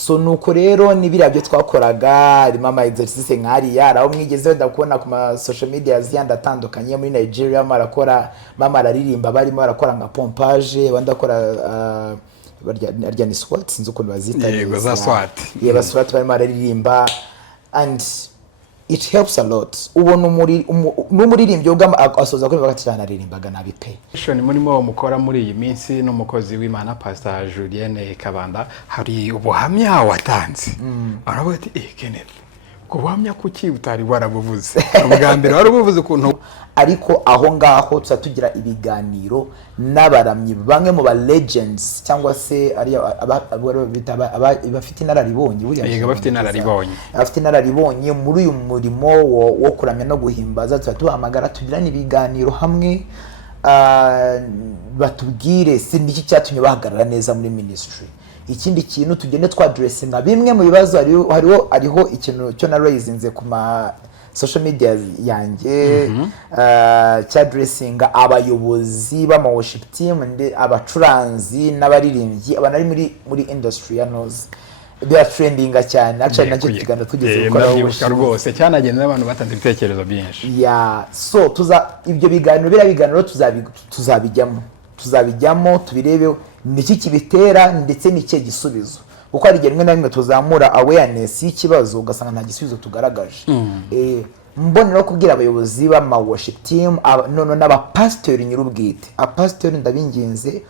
so nuko rero nibira byo twakoraga harimo ama exercice nk'ariya araho mwigeze wenda kubona ku ma social media ziyanda atandukanye muri Nigeria mama araririmba barimo barakora nka pompage abandi akora barya ni squat sinzi ukuntu bazita yego za swat yego swat barimo bararirimba and it helps a lot ubona n'umuririmbyi ubwa asoza kuri bakatana aririmbaga nabi pe shoni murimo mukora muri iyi minsi n'umukozi w'Imana Pastor Julienne Kabanda hari ubuhamya watanze aravuga ati Kenneth kubuhamya kuki utari warabuvuze ubwa mbere warabuvuze ukuntu ariko aho ngaho tugira ibiganiro n'abaramyi bamwe mu ba legends cyangwa se ari abafite inararibonye buriya bafite inararibonye muri uyu murimo wo kuramya no guhimbaza tubahamagara tugirana ibiganiro hamwe batubwire si niki cyatumye bahagarara neza muri ministry ikindi kintu tugende twadressinga bimwe mu bibazo hariho ikintu cyo na raisinze ku ma social media yanjye cya dressinga abayobozi b'ama worship team abacuranzi n'abaririmbyi abanari muri industry ya noise bya trendinga cyane actually nacyo kiganda tugeze gukora rwose cyanagenda n'abantu batanze ibitekerezo byinshi so ibyo biganiro tuzabijyamo tubirebe niki kibitera ndetse n'icyo gisubizo kuko ari rimwe na rimwe tuzamura awareness y'ikibazo ugasanga nta gisubizo tugaragaje mbonera kubwira abayobozi b'ama worship team none n'abapastori nyirubwite apastori ndabinginze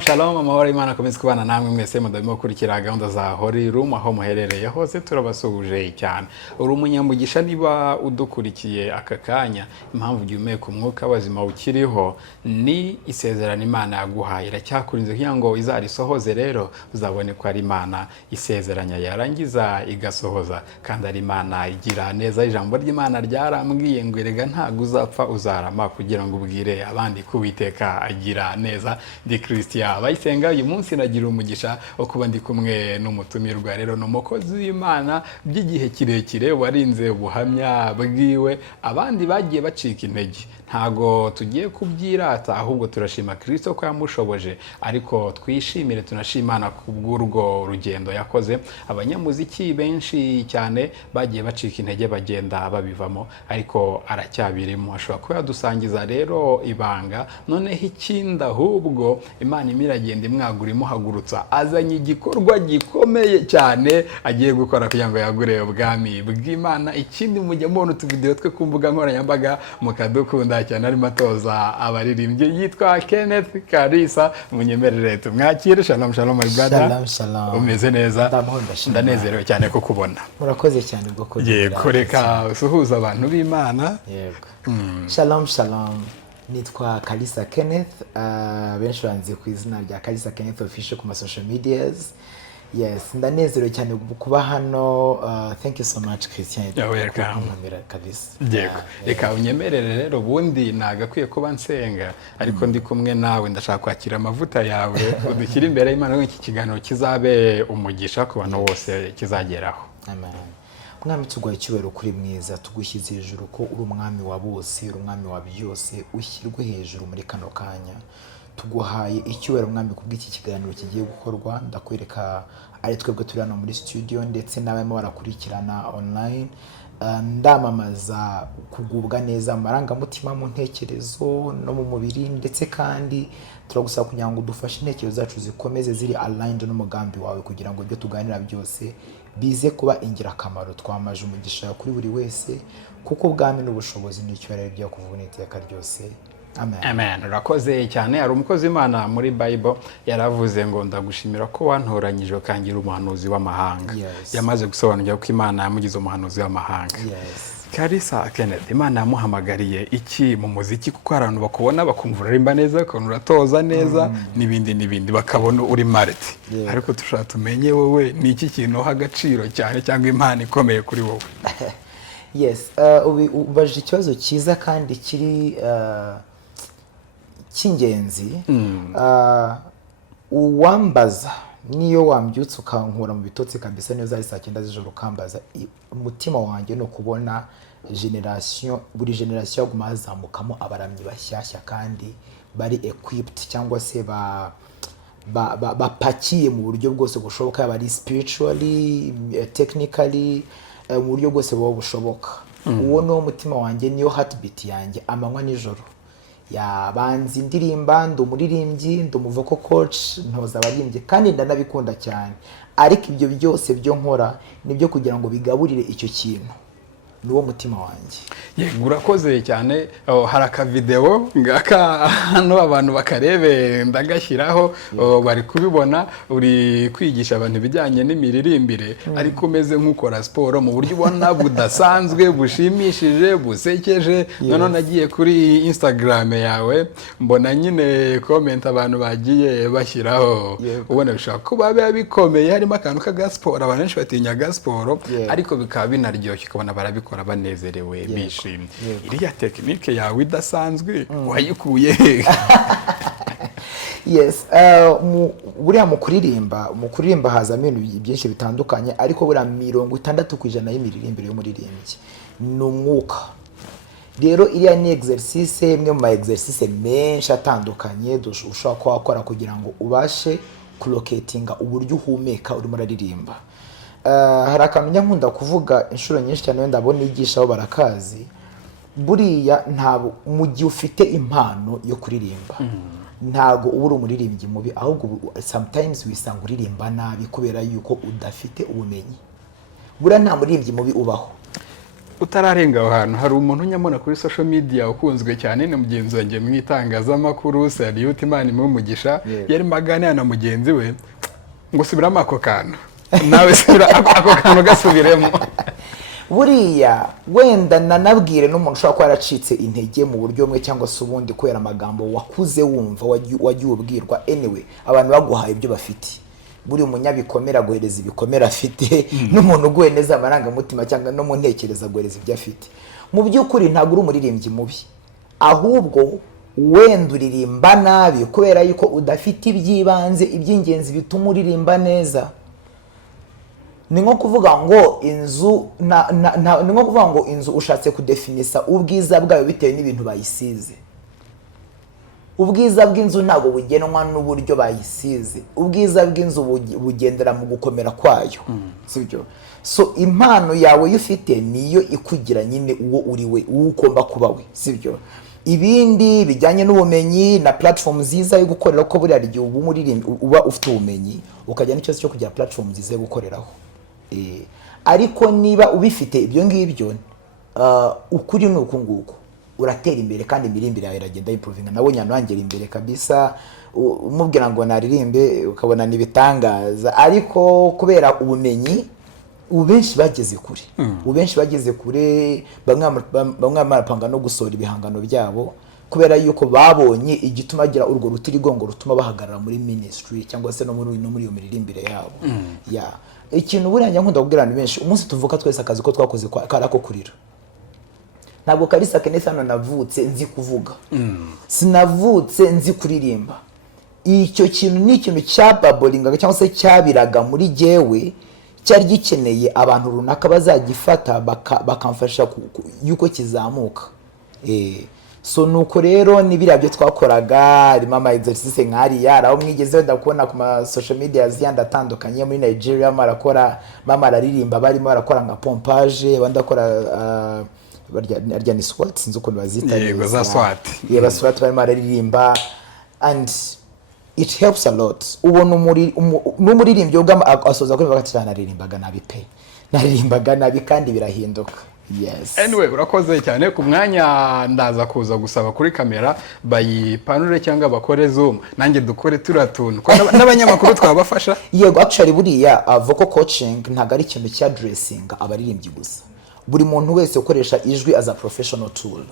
Shalom amahoro y'Imana akomeze kubana namwe mwese mudabimo kurikira gahunda za Holy Room aho muherereye hose turabasuhuje cyane uri umunyamugisha niba udukurikiye aka kanya impamvu gihumeka umwuka wazima ukiriho ni isezerano Imana yaguhaye iracyakurinze kugira ngo izarisohoze rero uzabone ko ari Imana isezeranya yarangiza igasohoza kandi ari Imana igira neza ijambo ry'Imana ryarambwiye ngo erega ntago uzapfa uzarama kugira ngo ubwire abandi kuwiteka agira neza Christian bayisenga uyu munsi nagira umugisha wo kuba ndi kumwe n'umutumirwa rero n'umukozi w'Imana by'igihe kirekire warinze ubuhamya bwiwe abandi bagiye bacika intege ntago tugiye kubyirata ahubwo turashima Kristo ko yamushoboje ariko twishimire tunashimana kubw'urwo rugendo yakoze abanyamuziki benshi cyane bagiye bacika intege bagenda babivamo ariko aracyabirimo ashobora kuba yadusangiza rero ibanga noneho ikindi ahubwo Imana imiragenda imwagura imuhagurutsa azanye igikorwa gikomeye cyane agiye gukora kugira ngo yagure ubwami bw'Imana ikindi mujya mubona utuvideo twe ku mbuga nkoranyambaga mukadukunda cyane arimo atoza abaririmbyi yitwa Kenneth Kalisa munyemerere tumwakire shalom my brother shalom umeze neza ndanezerewe cyane ko kubona murakoze cyane bwo kugira yego reka usuhuza abantu b'Imana yego shalom nitwa Kalisa Kenneth benshi banzi ku izina rya Kalisa Kenneth official ku ma social medias yes ndanezerewe cyane kuba hano thank you so much Christian kabisa yego reka unyemerere rero bundi nagakwiye kuba nsenga ariko ndi kumwe nawe ndashaka kwakira amavuta yawe udushyira imbere y'Imana ngo iki kiganiro kizabe umugisha ku bantu bose kizageraho amen mwami tugwaye icyubahiro kuri mwiza tugushyize hejuru ko uri umwami wa bose uri umwami wa byose ushyirwe hejuru muri kano kanya tuguhaye icyubahiro mwami kubw'iki kiganiro kigiye gukorwa ndakwereka ari twebwe turi hano muri studio ndetse n'abamo barakurikirana online ndamamaza kugubwa neza amarangamutima mu ntekerezo no mu mubiri ndetse kandi turagusaba kugira ngo dufashe intekerezo zacu zikomeze ziri aligned n'umugambi wawe kugira ngo ibyo tuganira byose bize kuba ingirakamaro twamaje umugisha kuri buri wese kuko ubwami n'ubushobozi n'icyubahiro byo kuvuna iteka ryose amen urakoze cyane ari umukozi w'Imana muri Bible yaravuze ngo ndagushimira ko wantoranyije ukangira umuhanuzi w'amahanga yamaze gusobanura ko Imana yamugize umuhanuzi w'amahanga Kalisa Kenneth Imana yamuhamagariye iki mu muziki kuko abantu bakubona bakumva uririmba neza bakabona uratoza neza n'ibindi bakabona uri mariti ariko tushaka tumenye wowe ni iki kintu uha agaciro cyane cyangwa impano ikomeye kuri wowe yes ubajije ikibazo cyiza kandi kiri cy'ingenzi uwambaza niyo wambyutse ukankura mu bitotsi kabisa niyo zari saa 9 z'ijoro ukambaza umutima wanjye no kubona buri generation yaguma hazamukamo abaramyi bashyashya kandi bari equipped cyangwa se bapakiye mu buryo bwose bushoboka, bari spiritually, technically, mu buryo bwose bwo bushoboka. Uwo no mutima wanjye niyo heartbeat yanjye amanywa nijoro. Banzi indirimba, ndumuririmbyi, ndumuvuko coach, ntoza abaririmbyi kandi ndanabikunda cyane. Ariko ibyo byose byo nkora nibyo kugira ngo bigaburire icyo kintu. Nuwo mutima wanjye. Yego urakoze cyane. Hari aka video ngaka hano abantu bakarebe ndagashyiraho bari kubibona, uri kwigisha abantu bijyanye n'imiririmbire ariko umeze nk'ukora siporo mu buryo ubona budasanzwe, bushimishije, busekeje. None nagiye kuri Instagram yawe mbona nyine comment abantu bagiye bashyiraho, ubona bishaka kuba bikomeye, harimo akantu k'agasport abantu benshi batinya gasport ariko bikaba binaryoshye ukabona barabikora banezerewe bishimye. Iriya tekinike yawe idasanzwe wayikuye he? Yes, buriya mu kuririmba hazamo ibintu byinshi bitandukanye, ariko buriya 60% y'imiririmbire y'umuririmbyi ni umwuka. Rero iriya ni exercice, imwe mu exercice menshi atandukanye ushobora kuwakora kugira ngo ubashe kulocatinga uburyo uhumeka urimo uraririmba. Hari akantu nkunda kuvuga inshuro nyinshi cyane wenda abo nigisha aho barakazi, buriya ntabwo mu gihe ufite impano yo kuririmba ntago ubura umuririmbyi mubi, ahubwo sometimes wisanga uririmba nabi kubera yuko udafite ubumenyi. Buriya nta muririmbyi mubi ubaho. Utararenga aho hantu hari umuntu nyamona kuri social media ukunzwe cyane ni mugenzi wanjye mu itangazamakuru Sariuti Imana imumugisha, yari magana na mugenzi we ngo subiramo ako kantu. Nawe sura ako kantu gasubiremo. Buriya wenda nanabwire n'umuntu ushaka ko yaracitse intege mu buryo bumwe cyangwa se ubundi kubera amagambo wakuze wumva wagiye ubwirwa. Anyway, abantu baguhaye ibyo bafite. Buri umunyabikomera guhereza ibikomera afite, n'umuntu uguye neza amarangamutima cyangwa no mu ntekereza guhereza ibyo afite. Mu by'ukuri ntabwo uri umuririmbyi mubi, ahubwo wenda uririmba nabi kubera yuko udafite ibyibanze, iby'ingenzi bituma uririmba neza. Ni nko kuvuga ngo inzu ushatse kudefinisa ubwiza bwayo bitewe n'ibintu bayisize. Ubwiza bw'inzu ntabwo bugenwa n'uburyo bayisize. Ubwiza bw'inzu bugendera mu gukomera kwayo. Sibyo? So impano yawe yufite niyo ikugira nyine uwo uri we, uwo ugomba kuba we. Sibyo? Ibindi bijyanye n'ubumenyi na platform nziza yo gukorera ko buri gihe uba ufite ubumenyi ukajya n'icyose cyo kugira platform nziza yo gukoreraho. Ariko niba ubifite ibyo ngibyo ukuri nuko nguko uratera imbere kandi imirimbire yawe iragenda improvinga. Nabonye nanjye imbere kabisa, umubwira ngo naririmbe ukabona nibitangaza, ariko kubera ubumenyi ubenshi bageze kure. Ubenshi bageze kure, bamwe marapanga no gusora ibihangano byabo kubera yuko babonye igituma agira urwo rutirigongo rutuma bahagarara muri ministry cyangwa se no muri iyo miririmbire yabo. Ikintu buriya nkunda kubwira abantu benshi, umunsi tuvuka twese akazi ko twakoze karako kurira. Ntabwo Kalisa Kenneth hano navutse nzi kuvuga, sinavutse nzi kuririmba. Icyo kintu ni ikintu cyababolingaga cyangwa se cyabiraga muri jewe, cyari gikeneye abantu runaka bazagifata bakamfasha yuko kizamuka. So nuko rero nibira byo twakoraga, harimo ama exercice nk'ari aho mwigeze wenda kubona ku ma social media ziyanda atandukanye muri Nigeria, mama araririmba barimo barakora nka pompage, abandi akora barya ni SWAT, sinzi uko bazita. Yego za SWAT. Yego SWAT barimo bararirimba, and it helps a lot. Ubona n'umuririmbyi ugama asoza kuri bakatana aririmbaga nabi pe. Naririmbaga nabi kandi birahinduka. Yes. Anyway, urakoze cyane. Ku mwanya ndaza kuza gusaba kuri kamera bayipanure cyangwa bakore zoom, nanjye dukore turatuntu n'abanyamakuru twabafasha. Yego, actually buriya vocal coaching ntago ari ikintu cya dressing abaririmbyi gusa. Buri muntu wese ukoresha ijwi as a professional tool.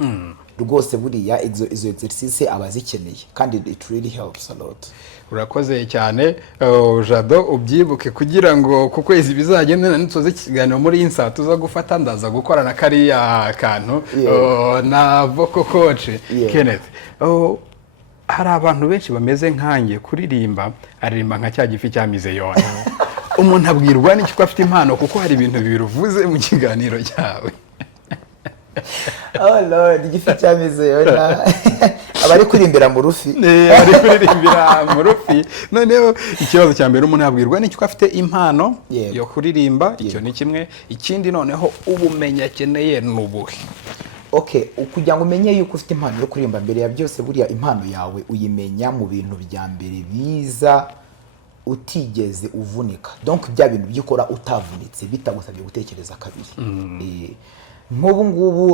Rwose buriya izo exercice abazikeneye kandi it really helps a lot. Urakoze cyane. Jado ubyibuke kugira ngo ku kwezi bizagenda nituze ikiganiro muri Insa tuza gufata ndaza gukora na kariya kantu na vocal coach Kenneth. hari abantu benshi bameze nkanjye kuririmba aririmba nka cya gifi cyamize yona umuntu abwirwa n'iki ko afite impano kuko hari ibintu bibiri uvuze mu kiganiro cyawe. Oh Lord, igifi cyamize yona abari kurimbira mu rufi. Abari kuririmbira mu rufi. Noneho ikibazo cya mbere umuntu abwirwa n'iki ko afite impano yo kuririmba, icyo ni kimwe. Ikindi noneho ubumenyi akeneye n'ubuhe. Okay, kugira ngo umenye yuko ufite impano yo kuririmba, mbere ya byose buriya impano yawe uyimenya mu bintu bya mbere biza utigeze uvunika. Donc bya bintu byikora utavunitse bitagusabye gutekereza kabiri. Nk'ubu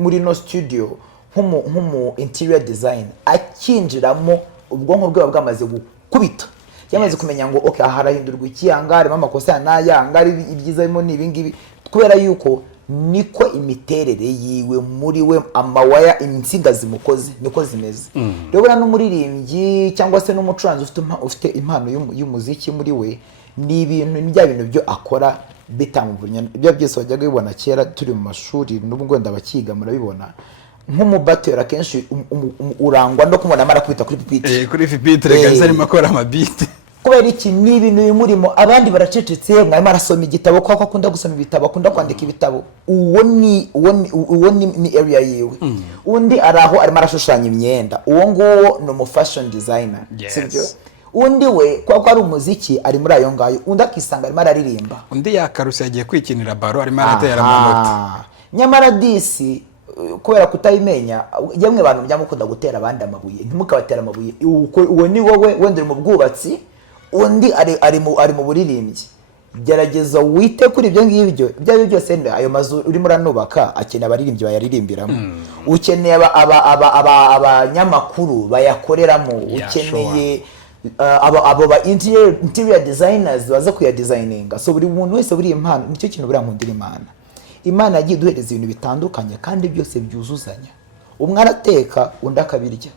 muri no studio nk'umu interior design akinjiramo ubwonko bwe bwamaze gukubita, yamaze kumenya ngo okay harahindurwa iki, harimo amakosa n'aya, ngari ibyiza bimo ni ibingibi, kubera yuko niko imiterere yiwe muri we, amawaya insinga zimukoze niko zimeze. Rero n'umuririmbyi cyangwa se n'umucuranzi ufite impano y'umuziki muri we, ni ibintu bya bintu byo akora bitamuvunya. Ibyo byose wajyaga bibona kera turi mu mashuri, n'ubwo ndabakiga murabibona. Nk'umubatera kenshi urangwa no kumubona amara kubita kuri pupitre. Kuri pupitre gaza arimo akora amabiti. Kubera iki ni ibintu bimurimo, abandi baracecetse, mwari marasoma igitabo kwa akunda gusoma ibitabo, akunda kwandika ibitabo. Uwo ni area yiwe. Undi araho arimo arashushanya imyenda. Uwo nguwo ni umu fashion designer. Sibyo? Undi we kwa ari umuziki ari muri ayo ngayo, undi akisanga arimo araririmba. Undi yakaruse yagiye kwikinira baro arimo aratera amanota. Nyamara disi kubera kutayimenya, yamwe abantu byamukunda gutera abandi amabuye, ntimukabatera amabuye. Uwo ni wowe wenda mu bwubatsi, undi ari mu buririmbyi. Gerageza wite kuri ibyo ngibyo. Ibyo byose ayo mazu urimo uranubaka akeneye abaririmbyi bayaririmbiramo. Ukeneye abanyamakuru bayakoreramo. Ukeneye abo ba interior designers baza kuya designinga. So buri muntu wese buri impano, nicyo kintu buri nkundira Imana. Imana yagiye duhereza ibintu bitandukanye kandi byose byuzuzanya. Umwe arateka, undi akabirya.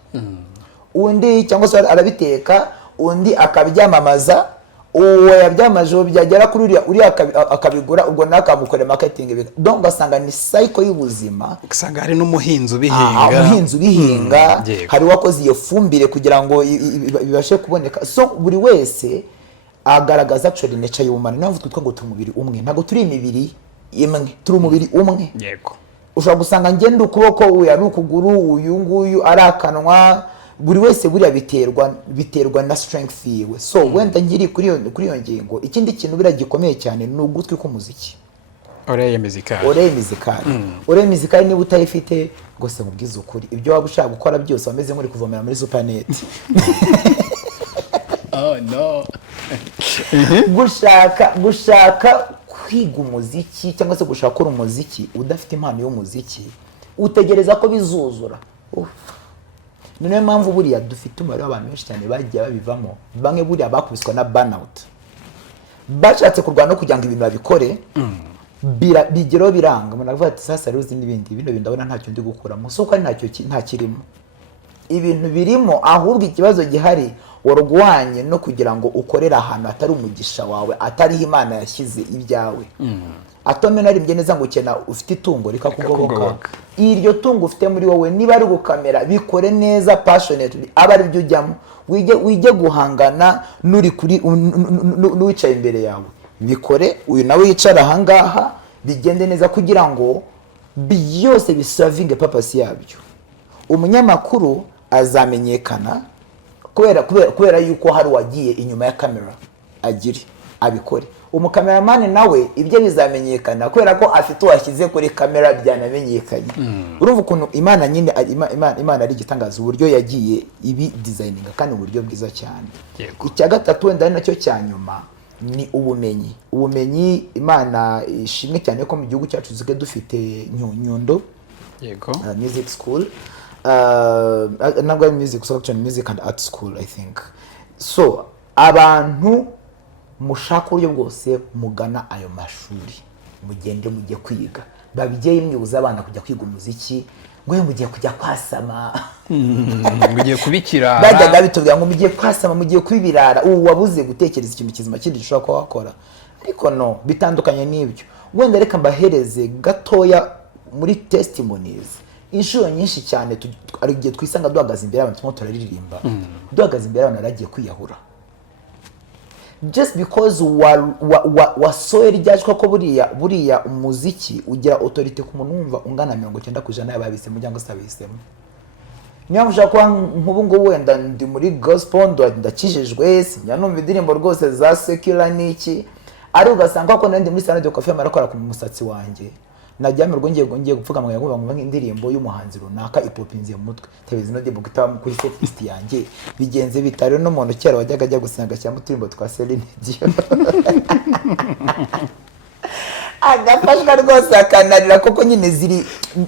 Undi cyangwa se arabiteka, undi akabyamamaza. Uwo yabyamaje byagera kuri uriya akabigura, ubwo nakamukore marketing. Donc gasanga ni cycle y'ubuzima. Gasanga hari n'umuhinzi ubihinga. Umuhinzi ubihinga, hari wakoze iyo fumbire kugira ngo bibashe kuboneka. So buri wese agaragaza actually nature y'umwana. Navuga twitwa ngo turi umubiri umwe, ntago turi imibiri imwe, turi umubiri umwe. Yego. Ushobora gusanga ngende ukuboko, uyu ari ukuguru, uyu nguyu ari akanwa. Buri wese buriya biterwa na strength yiwe. So wenda ngiri kuri iyo ngingo, ikindi kintu biragikomeye cyane ni ugutwi k'umuziki. Oreille musicale. Oreille musicale niba utayifite gose mubwiza ukuri, ibyo waba ushaka gukora byose wameze muri kuvomera muri supernet. Oh no. gushaka kwiga umuziki cyangwa se gushaka gukora umuziki udafite impano y'umuziki, utegereza ko bizuzura. Niyo mpamvu buriya dufite umubare w'abantu benshi cyane bagiye babivamo. Bamwe buriya bakubiswa na burnout, bashatse kurwana no kugira ngo ibintu babikore, bigeraho biranga. Umuntu aravuga ati sasa rero n'ibindi bino ndabona ntacyo ndi gukuramo. So ko ari nta kirimo, ibintu birimo, ahubwo ikibazo gihari warugwanye no kugira ngo ukorera ahantu atari umugisha wawe, atari Imana yashyize ibyawe. Atome narimbye neza ngo ukena ufite itungo rikakugoboka. Iryo tungo ufite muri wowe niba ari gukamera, bikore neza passionately, aba ari byo ujyamo. Wige guhangana nuri kuri n'uwicaye imbere yawe, bikore uyu nawe yicara ahangaha, bigende neza kugira ngo byose biservinge purpose yabyo. Umunyamakuru azamenyekana kubera yuko hari wagiye inyuma ya kamera abikore. Umukameraman nawe ibyo bizamenyekana kubera ko afite uwashyize kuri kamera byanamenyekanye. Urumva ukuntu Imana nyine Imana ari igitangaza uburyo yagiye ibi designinga kandi mu buryo bwiza cyane. Icya gatatu wenda ari nacyo cya nyuma ni ubumenyi. Imana ishimwe cyane ko mu gihugu cyacu zige dufite Nyundo music school, nabwo music school, music and art school I think. So abantu mushaka uburyo bwose mugana ayo mashuri, mugende mujye kwiga. Babijye mwibuza abana kujya kwiga umuziki, ngo mugiye kujya kwasama, mugiye kubikira. Bajyaga bitubwira ngo mugiye kwasama, mugiye kwibirara. Wabuze gutekereza ikintu kizima kindi gishobora kuba wakora. Ariko no, bitandukanye n'ibyo. Wenda reka mbahereze gatoya muri testimonies inshuro nyinshi cyane ari igihe twisanga duhagaze imbere y'abantu turimo turaririmba duhagaze imbere y'abantu baragiye kwiyahura just because wasohoye ryaje ko buriya umuziki ugira autorité ku muntu wumva ungana 90% y'ababisemo cyangwa se abisemo. Niyo mushaka kuba nk'ubu ngubu wenda ndi muri gospel ndakijijwe sinyanumva indirimbo rwose za secular niki ari ugasanga ko nandi muri Salon de Coiffure marakora ku musatsi wanjye najyamirwa ngiye gupfuka mu yaguba ngo indirimbo y'umuhanzi runaka ipopinze mu mutwe televiziyo de bugita ku list yanjye bigenze bitare no muntu cyera wajyaga ajya gusanga cyangwa turimbo twa Celine Dion agafashwa rwose akanarira koko nyine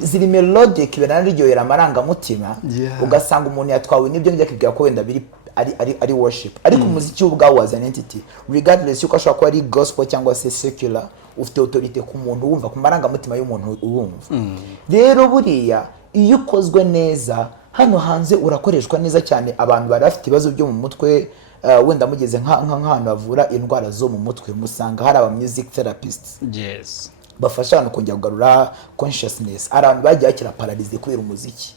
ziri melodic biranaryohera amarangamutima ugasanga umuntu yatwawe n'ibyo njya kibwira ko wenda biri ari worship ariko umuziki ubwawo was an entity regardless yuko ashobora kuba ari gospel cyangwa se secular ufite autorité ku muntu wumva ku marangamutima y'umuntu uwumva rero buriya iyo ukozwe neza hano hanze urakoreshwa neza cyane abantu bari bafite ibibazo byo mu mutwe wenda mugeze nk'ahantu bavura indwara zo mu mutwe musanga hari aba music therapists bafasha abantu kongera kugarura consciousness abantu bagiye bakira paralyze kubera umuziki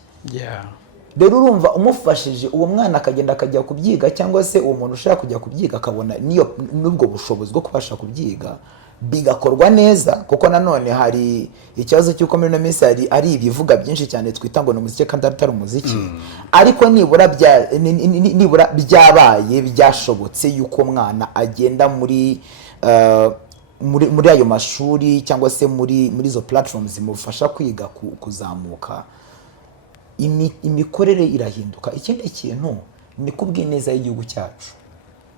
rero urumva umufashije uwo mwana akagenda akajya kubyiga cyangwa se uwo muntu ushaka kujya kubyiga akabona n'ubwo bushobozi bwo kubasha kubyiga bigakorwa neza kuko nanone hari ikibazo cy'uko muri no minsi ari ibivuga byinshi cyane twita ngo ni umuziki kandi atari umuziki ariko nibura byabaye byashobotse yuko mwana agenda muri ayo mashuri cyangwa se muri izo platforms zimufasha kwiga kuzamuka imikorere irahinduka. Ikindi kintu ni kubw'ineza y'igihugu cyacu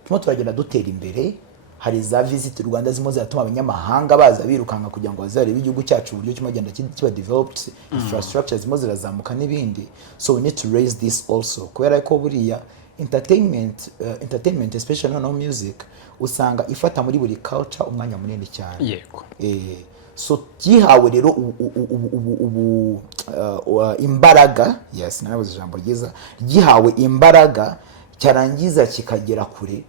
turimo turagenda dutera imbere hari za visit Rwanda zimo zatuma abanyamahanga baza birukanka kugira ngo bazarebe igihugu cyacu uburyo cyo magenda kiba developed infrastructure zimo zirazamuka n'ibindi so we need to raise this also kubera ko buriya entertainment especially no music usanga ifata muri buri culture umwanya munini cyane yego so gihawe rero imbaraga yes nabuze ijambo ryiza gihawe imbaraga cyarangiza kikagera kure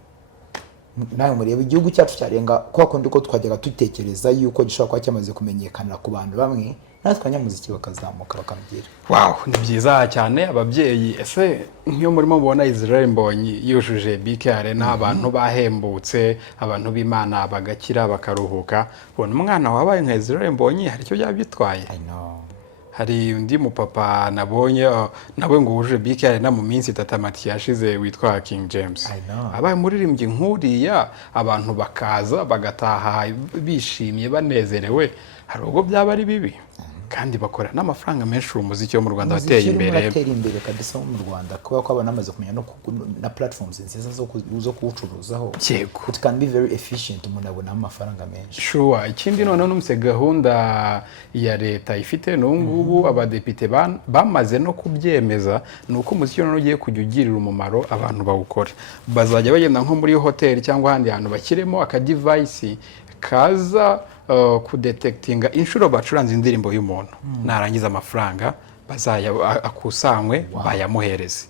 nayo murebe igihugu cyacu cyarenga kwa kundi ko twajyaga dutekereza yuko gishobora kuba cyamaze kumenyekana ku bantu bamwe natwe abanyamuziki bakazamuka bakamugira. Wow, ni byiza cyane ababyeyi. Ese nk'iyo murimo mubona Israel Mbonyi yujuje BK Arena abantu bahembutse abantu b'Imana bagakira bakaruhuka, ubona umwana wabaye nka Israel Mbonyi hari icyo byabitwaye? I know. Hari undi mupapa nabonye nawe ngo wujuje BK Arena mu minsi 3 yashize witwa King James. Abaye muririmbyi nkuriya abantu bakaza bagataha bishimye banezerewe, hari ubwo byaba ari bibi kandi bakora n'amafaranga menshi umuziki wo mu Rwanda wateye imbere. Atera imbere kabisa mu Rwanda kuba ko abana bamaze kumenya no na platforms nziza zo kuwucuruzaho. It can be very efficient umuntu abona amafaranga menshi. Sure. Ikindi none n'umse gahunda ya leta ifite n'ungubu abadepite bamaze no kubyemeza nuko umuziki none ugiye kujya ugirira umumaro abantu bawukora. Bazajya bagenda nko muri hotel cyangwa handi hantu bakiremo aka device kaza kudetectinga inshuro bacuranze indirimbo y'umuntu narangiza amafaranga bazaya akusanywe bayamuhereze.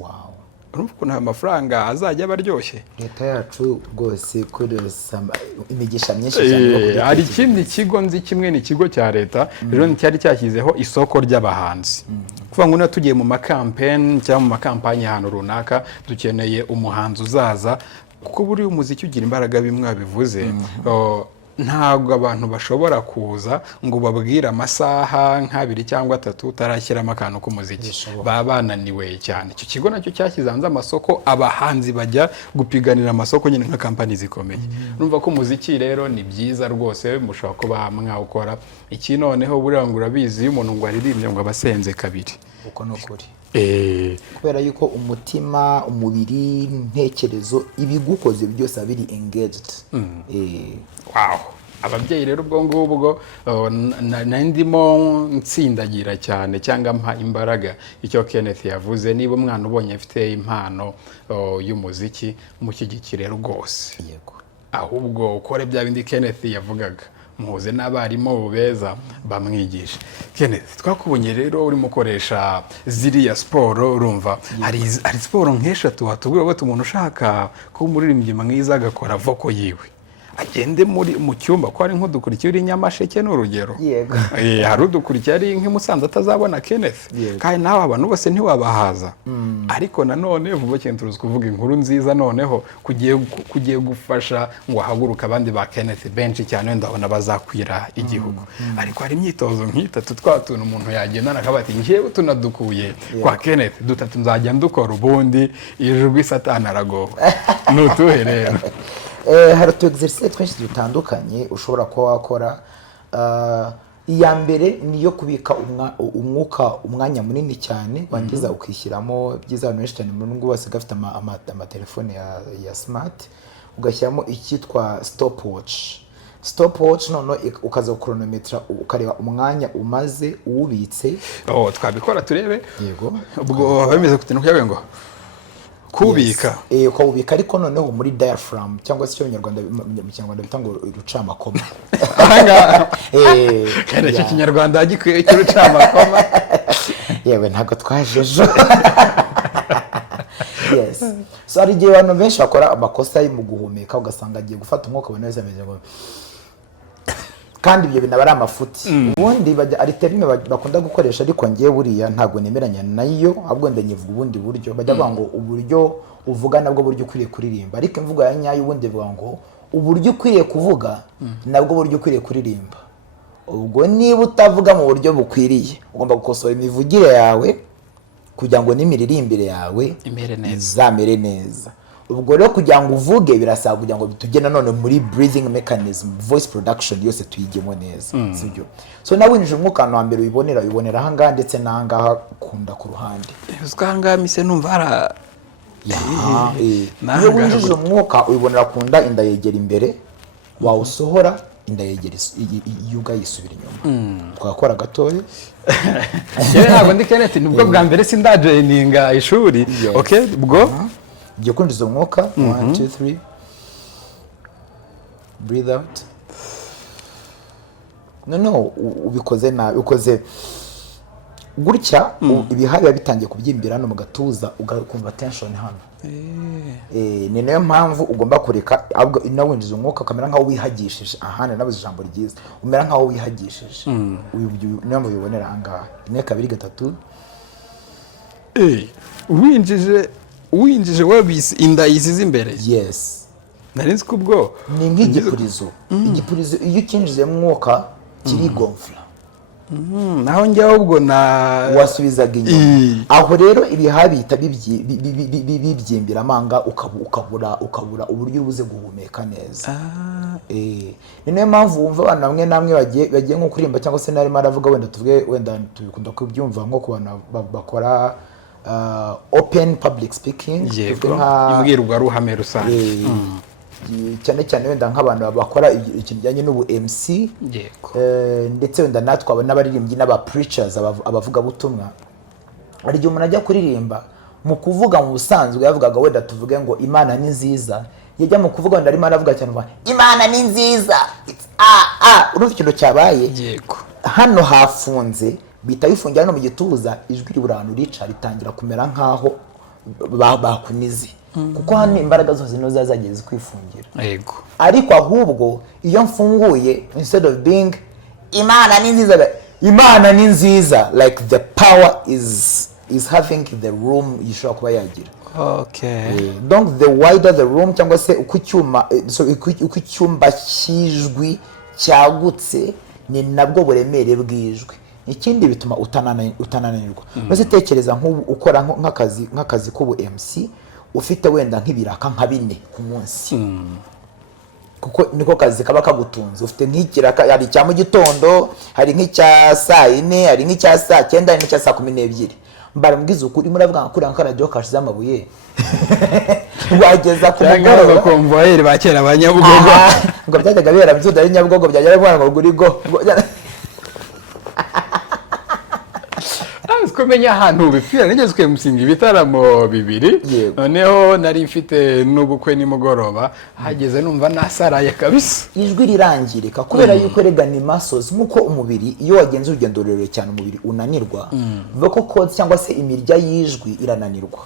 Urumva ko amafaranga azajya baryoshye. Leta yacu rwose kuresa imigisha myinshi cyane. Hari ikindi kigo nzi kimwe ni ikigo cya leta rero cyari cyashyizeho isoko ry'abahanzi kuvuga ngo tugiye mu makampeni cyangwa mu makampanye ahantu runaka dukeneye umuhanzi uzaza kuko buri umuziki ugira imbaraga bimwe bivuze ntabwo abantu bashobora kuza ngo babwire amasaha nk'abiri cyangwa 3 utarashyiramo akantu k'umuziki baba bananiwe cyane. Icyo kigo nacyo cyashyize amasoko abahanzi bajya gupiganira amasoko nyine nka kampani zikomeye. Urumva ko umuziki rero ni byiza rwose mushobora kuba mwawukora. Iki noneho buriya ngo urabizi umuntu ngo aririmbye ngo abasenze kabiri uko no kuri kubera yuko umutima umubiri ntekerezo ibigukoze byose abiri engaged. Wow. Ababyeyi rero ubwo ngubwo ndimo nsindagira cyane cyangwa mpa imbaraga icyo Kenneth yavuze niba umwana ubonye afite impano y'umuziki mushyigikire rwose. Yego. Ahubwo ukore bya bindi Kenneth yavugaga muhuze n'abarimu beza bamwigisha. Kenneth twakubonye rero urimo ukoresha ziriya siporo urumva hari siporo nk'eshatu watubwira ngo umuntu ushaka ko umuririmbyi mwiza agakora voko yiwe agende mu cyumba ko ari nk'udukurikiye uri Nyamasheke n'urugero yego hari udukurikiye ari nk'imusanze atazabona Kenneth kandi nawe abantu bose ntiwabahaza ariko nanone vuba cyane turuzi kuvuga inkuru nziza noneho kugiye gufasha ngo haguruka abandi ba Kenneth benshi cyane ndabona bazakwira igihugu ariko hari imyitozo nk'itatu twatuntu umuntu yagendana akabati ngiye tunadukuye kwa Kenneth dutatu nzajya ndukora ubundi ijwi satani aragowe nutuhe rero hari utu exercice twinshi dutandukanye ushobora kuba wakora. Iya mbere niyo kubika umwanya munini cyane wangiza ukishyiramo byiza abantu benshi cyane mu ngo bose gafite amatelefone ya smart ugashyiramo icyitwa stopwatch none ukaza chronometer ukareba umwanya umaze uwubitse. Twabikora turebe yego ubwo bameze kutintu yawe ngo kubika ukawubika ariko noneho muri diaphragm cyangwa se mu Kinyarwanda bita ngo rucamakoma. Kandi icyo Kinyarwanda gikwiye cy'urucamakoma yewe ntago twajejo. Yes, so hari igihe abantu benshi bakora amakosa yo mu guhumeka ugasanga agiye gufata umwuka ubona wese ameze ngo kandi ibyo binaba ari amafuti. Ubundi ari terime bakunda gukoresha ariko ngiye buriya ntago nemeranya nayo ahubwo ndanyivuga ubundi buryo bajya bavuga ngo uburyo uvuga nabwo buryo ukwiriye kuririmba ariko imvugo ya nyayo ubundi bivuga ngo uburyo ukwiriye kuvuga nabwo buryo ukwiriye kuririmba. Ubwo niba utavuga mu buryo bukwiriye ugomba gukosora imivugire yawe kugira ngo n'imiririmbire yawe izamere neza. Ubwo rero kugira ngo uvuge birasaba kugira ngo bitujye nanone muri breathing mechanism voice production yose tuyigemo neza sibyo. So nawe winjije umwuka wa mbere ubonera ahangaha ndetse n'ahangaha kunda ku ruhande uzwanga mise numva ara iyo winjije umwuka ubonera kunda inda yegera imbere wawusohora inda yegera yuga yisubira inyuma. Twakora gatoya ntabwo ndi Kenneth nubwo bwa mbere sindajoininga ishuri. Okay bwo Jya kwinjiza umwuka 1 2 3 breathe out. No ubikoze nabi ukoze gutya ibihabi bitangiye kubyimbira no mu gatuza ugakumva tension hano. Ni nayo mpamvu ugomba kureka ahubwo ina winjiza umwuka kamera nkaho wihagishije ahana nabuze ijambo ryiza umera nkaho wihagishije niyo mubibonera ahangaha 1 2 3 winjije wabise inda yisize imbere. Yes, narinzi kubwo ni nk'igipurizo. Igipurizo iyo ukinjize mu mwuka kirigonfla naho njyaho ubwo na wasubizaga inyuma. Aho rero ibihabita bibyimbira amanga ukabura uburyo ubuze guhumeka neza. Ni nayo mpamvu wumva abantu bamwe namwe bagiye nko kuririmba cyangwa se narimo aravuga wenda tuvuge wenda tubikunda kubyumva nko ku bantu bakora open public speaking imbwirwa ruhame rusange cyane cyane wenda nk'abantu bakora ikintu bijyanye n'ubu MC ndetse wenda natwe aba n'abaririmbyi n'aba preachers abavuga butumwa. Ari gihe umuntu ajya kuririmba mu kuvuga mu busanzwe yavugaga wenda tuvuge ngo Imana ni nziza yajya mu kuvuga wenda arimo aravuga cyane ngo Imana ni nziza urumva ikintu cyabaye hano hafunze bita bifungira no mu gituza ijwi riburano rica ritangira kumera nkaho bakunize kuko hano imbaraga zose zino zazagiye zikwifungira. Yego ariko ahubwo iyo mfunguye instead of being Imana ni nziza like the power is having the room yishobora kuba yagira. Donc the wider the room cyangwa se uko icyumba cy'ijwi cyagutse ni nabwo buremere bw'ijwi. Ikindi bituma utananirwa. Maze tekereza nk'ubu ukora nk'akazi k'ubu MC ufite wenda nk'ibiraka nka 4 ku munsi kuko niko kazi kaba kagutunze. Ufite nk'ikiraka hari cya mu gitondo hari nk'icya saa 4 hari nk'icya saa 9 hari n'icya saa 12. Mbarambwiza ukuri muravuga kuri nka radio kashize amabuye wageza ku mugoroba konvoyeri bakera abanyabugogo ngo byajyaga bera byo dari nyabugogo byajyaga bwana ngo gurigo kumenya ahantu bipfira nigeze kwemusinga ibitaramo bibiri noneho nari mfite n'ubukwe nimugoroba hageze numva nasaraye kabisa ijwi rirangirika kubera yuko regani muscles nkuko umubiri iyo wagenze urugendo rurerure cyane umubiri unanirwa vocal cords cyangwa se imirya y'ijwi irananirwa.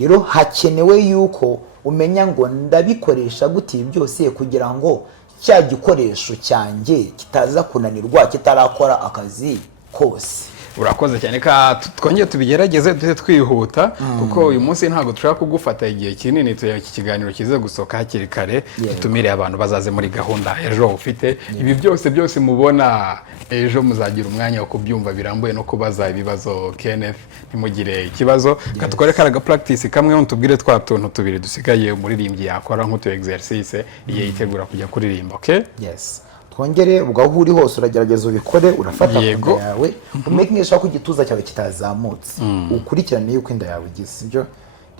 Rero hakenewe yuko umenya ngo ndabikoresha gute byose kugira ngo cya gikoresho cyanjye kitaza kunanirwa kitarakora akazi kose. Urakoze cyane ka twongeye tubigerageze dute twihuta kuko uyu munsi ntago dushaka kugufata igihe kinini tuya iki kiganiro kize gusoka hakiri kare gitumire abantu bazaze muri gahunda ejo ufite ibi byose mubona ejo muzagira umwanya wo kubyumva birambuye no kubaza ibibazo Kenneth ntimugire ikibazo katukore karaga practice kamwe untubwire twa tuntu tubiri dusigaye umuririmbyi yakora nk'utu exercice iye yitegura kujya kuririmba. Okay, yes, twongere ubwo uri hose uragerageza ubikore urafata inda yawe umenyesha ko igituza cyawe kitazamutse ukurikirane yuko inda yawe igise ibyo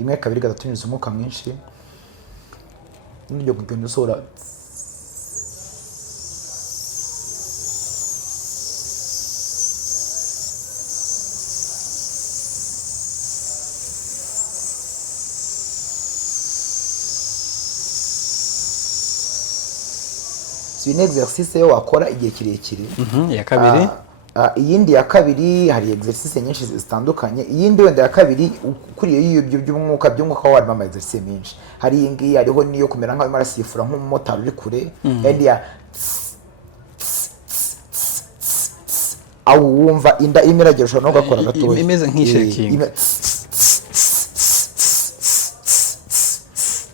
1 2 3 nyuze umuka mwinshi n'iryo kugenda usora ni exercice yo wakora igihe kirekire. Ya kabiri iyindi ya kabiri hari exercice nyinshi zitandukanye. Iyindi wenda ya kabiri kuriye y'ibyo by'umwuka warimo ama exercice menshi. Hari ingi hariho niyo kumera nka marasifura nk'umumotari uri kure and ya au wumva inda imerageje no gakora gato imeze nk'ishaking.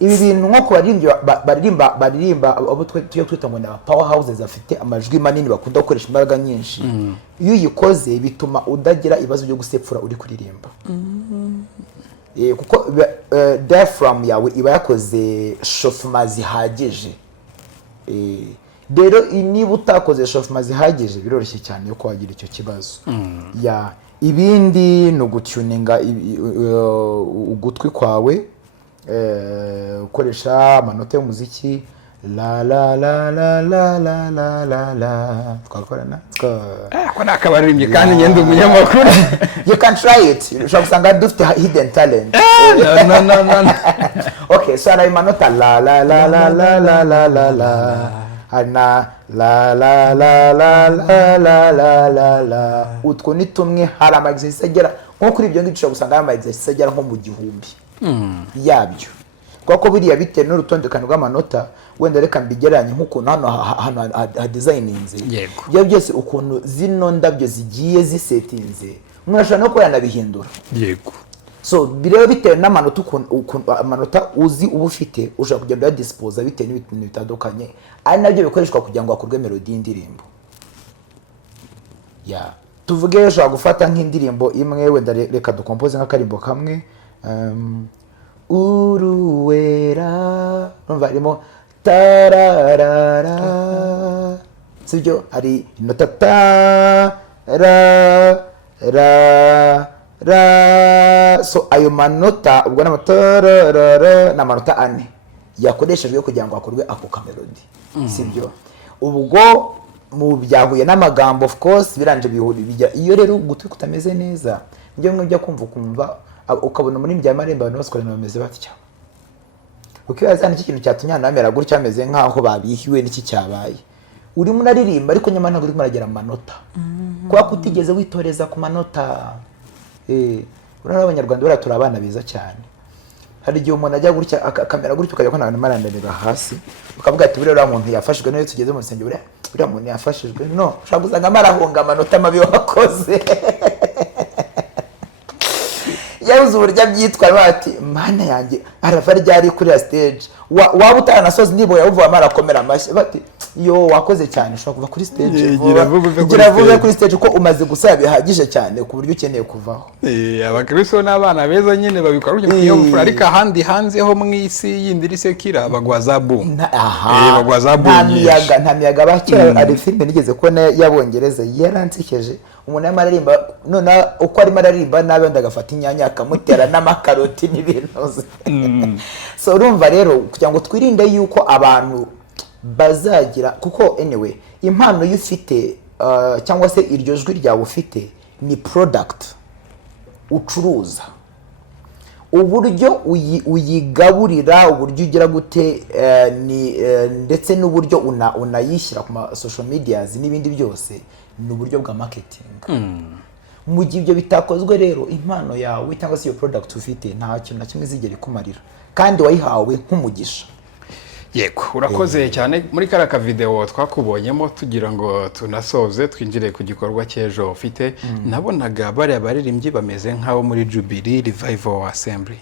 Ibi bintu nko baririmba abo tuyo twita ngo na powerhouses afite amajwi manini bakunda gukoresha imbaraga nyinshi. Iyo uyikoze bituma udagira ibibazo byo gusepfura uri kuririmba. Kuko diaphragm yawe iba yakoze chauffement zihagije. Rero niba utakoze chauffement zihagije biroroshye cyane yo kwagira icyo kibazo. Ya ibindi no gutuninga ugutwi kwawe ukoresha amanota y'umuziki la la la la la la la la la twakorana ko nakabaririmbye kandi ngende umunyamakuru. You can try it, ushobora gusanga dufite hidden talent. No. Okay, so ara amanota la la la la la la la la la ana la la la la la la la la la utwo ni tumwe hari ama exercice agera nko kuri ibyo ngicyo ushobora gusanga ama exercice agera nko mu 1000 yabyo kwako biriya bite n'urutondekano rw'amanota wenda reka mbigeranye nk'ukuntu hano designinze byo byose ukuntu zino ndabyo zigiye zisetinze mwashaka no ko yanabihindura. Yego, so bireba bitewe n'amanota ukuntu amanota uzi uba ufite ushaka kugenda dispose bitewe n'ibintu bitandukanye ari nabyo bikoreshwa kugira ngo akorwe melody y'indirimbo. Ya tuvuge ushaka gufata nk'indirimbo imwe wenda reka dukompose nk'akarimbo kamwe uruwera numva harimo tararara sibyo hari inota ta ra ra ra so ayo manota ubwo n'amatararara n'amanota ane yakoreshejwe kugira ngo akorwe ako kamelody sibyo ubwo mu byahuye n'amagambo of course biranje bihuri bijya iyo rero gutwi kutameze neza njye mwe byo kumva ukabona muri mbya maremba abantu baskora bameze batya ukibaza n'iki kintu cyatunya namera gutya ameze nkaho babihiwe n'iki cyabaye uri munaririmba ariko nyama ntabwo uri maragera amanota kwa kutigeze witoreza ku manota urara abanyarwanda baratura abana beza cyane hari igihe umuntu ajya gutya kamera gutya ukajya kona marandanira hasi ukavuga ati buriya muntu yafashijwe no tugeze mu rusenge buriya muntu yafashijwe no ushaka gusanga marahunga amanota mabi wakoze yabuze uburyo byitwara bati mana yanjye arava ryari kuri ya stage waba utaranasoza ndibo yavuva marakomera amashyi bati yo wakoze cyane ushobora kuva kuri stage gira vuba kuri stage ko umaze gusaba bihagije cyane ku buryo ukeneye kuvaho. Abakristo n'abana beza nyine babikora kujya kuyobora ariko ahandi hanze ho mu isi yindi sekira bagwaza boom. Bagwaza boom. Nta miyaga bakira ari filme nigeze kubona y'abongereza yaransekeje umuntu y'amaririmba none uko ari mararimba nabe ndagafata inyanya akamutera n'amakaroti n'ibintu. So urumva rero kugira ngo twirinde yuko abantu bazagira kuko anyway impano y'ufite cyangwa se iryo jwi ryawe ufite ni product ucuruza, uburyo uyigaburira, uburyo ugira gute ndetse n'uburyo unayishyira ku ma social medias n'ibindi byose ni uburyo bwa marketing. Mu gihe ibyo bitakozwe rero impano yawe cyangwa se iyo product ufite nta kintu na kimwe zigera ikumarira kandi wayihawe nk'umugisha. Yego, urakoze cyane. Muri karaka video twakubonyemo tugira ngo tunasoze twinjire ku gikorwa cy'ejo ufite, nabonaga bari abaririmbyi bameze nk'abo muri Jubilee Revival Assembly.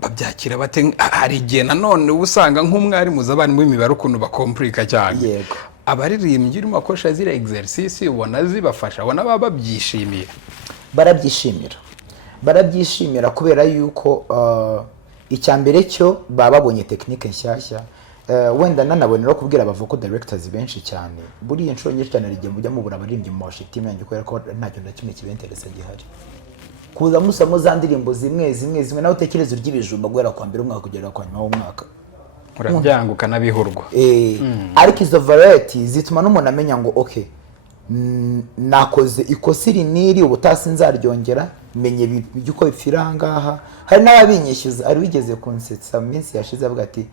Babyakira bate? Hari igihe nanone usanga nk'umwarimu z'abarimu b'imibare ukuntu bakomplika cyane. Yego. Abaririmbyi urimo akoresha zira exercice ubona zibafasha, ubona baba babyishimiye. Barabyishimira kubera yuko icyambere cyo baba babonye technique nshyashya. Wenda nanabonera kubwira abavoco directors benshi cyane buri inshuro nyinshi cyane rigiye mujya mubura abaririmbyi mu worship yanyu kubera ko ntacyo na kimwe kibenteresa gihari. Kuza musamo za ndirimbo zimwe nawe utekereza ury'ibijumba guhera kwa mbere umwaka kugera kwa nyuma w'umwaka urabyanguka nabihurwa. Ariko izo variety zituma n'umuntu amenya ngo okay, nakoze ikosiri niri ubutasi nzaryongera menye byuko bipfira ngaha. Hari n'ababinyishyuza ari bigeze kunsetsa minsi yashize avuga ati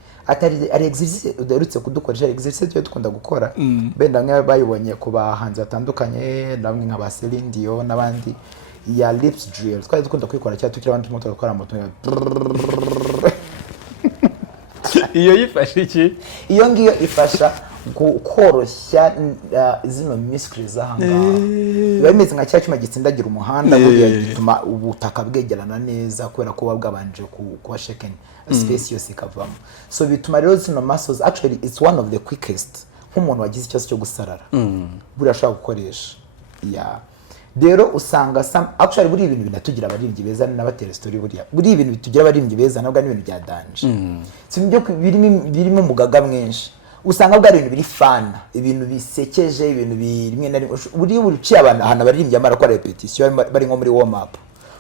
ari exercice udarutse kudukoresha exercice cyo dukunda gukora. Benda mwe bayibonye ku bahanzi batandukanye namwe nka Celine Dion n'abandi ya lips drill twari dukunda kwikora cyane tukira abantu moto gukora moto. Iyo yifasha iki? Iyo ngiyo ifasha koroshya zino muscles z'ahangaha. Bimeze nka cyacuma gitsindagira umuhanda buriya gituma ubutaka bwegerana neza kubera ko bwabanje kuba shaken space yose ikavamo. So bituma rero zino muscles actually it's one of the quickest nk'umuntu wagize ikibazo cyo gusarara buriya ashaka gukoresha. Rero usanga actually buri ibintu binatugira abaririmbyi beza n'abatera story buri ibintu bitugira abaririmbyi beza nabwo ni ibintu bya danje. Si byo birimo umugaga mwinshi. Usanga bwa ibintu biri fana, ibintu bisekeje, ibintu rimwe na rimwe buri uciye abantu ahantu abaririmbyi amara ko repetition bari nko muri warm up.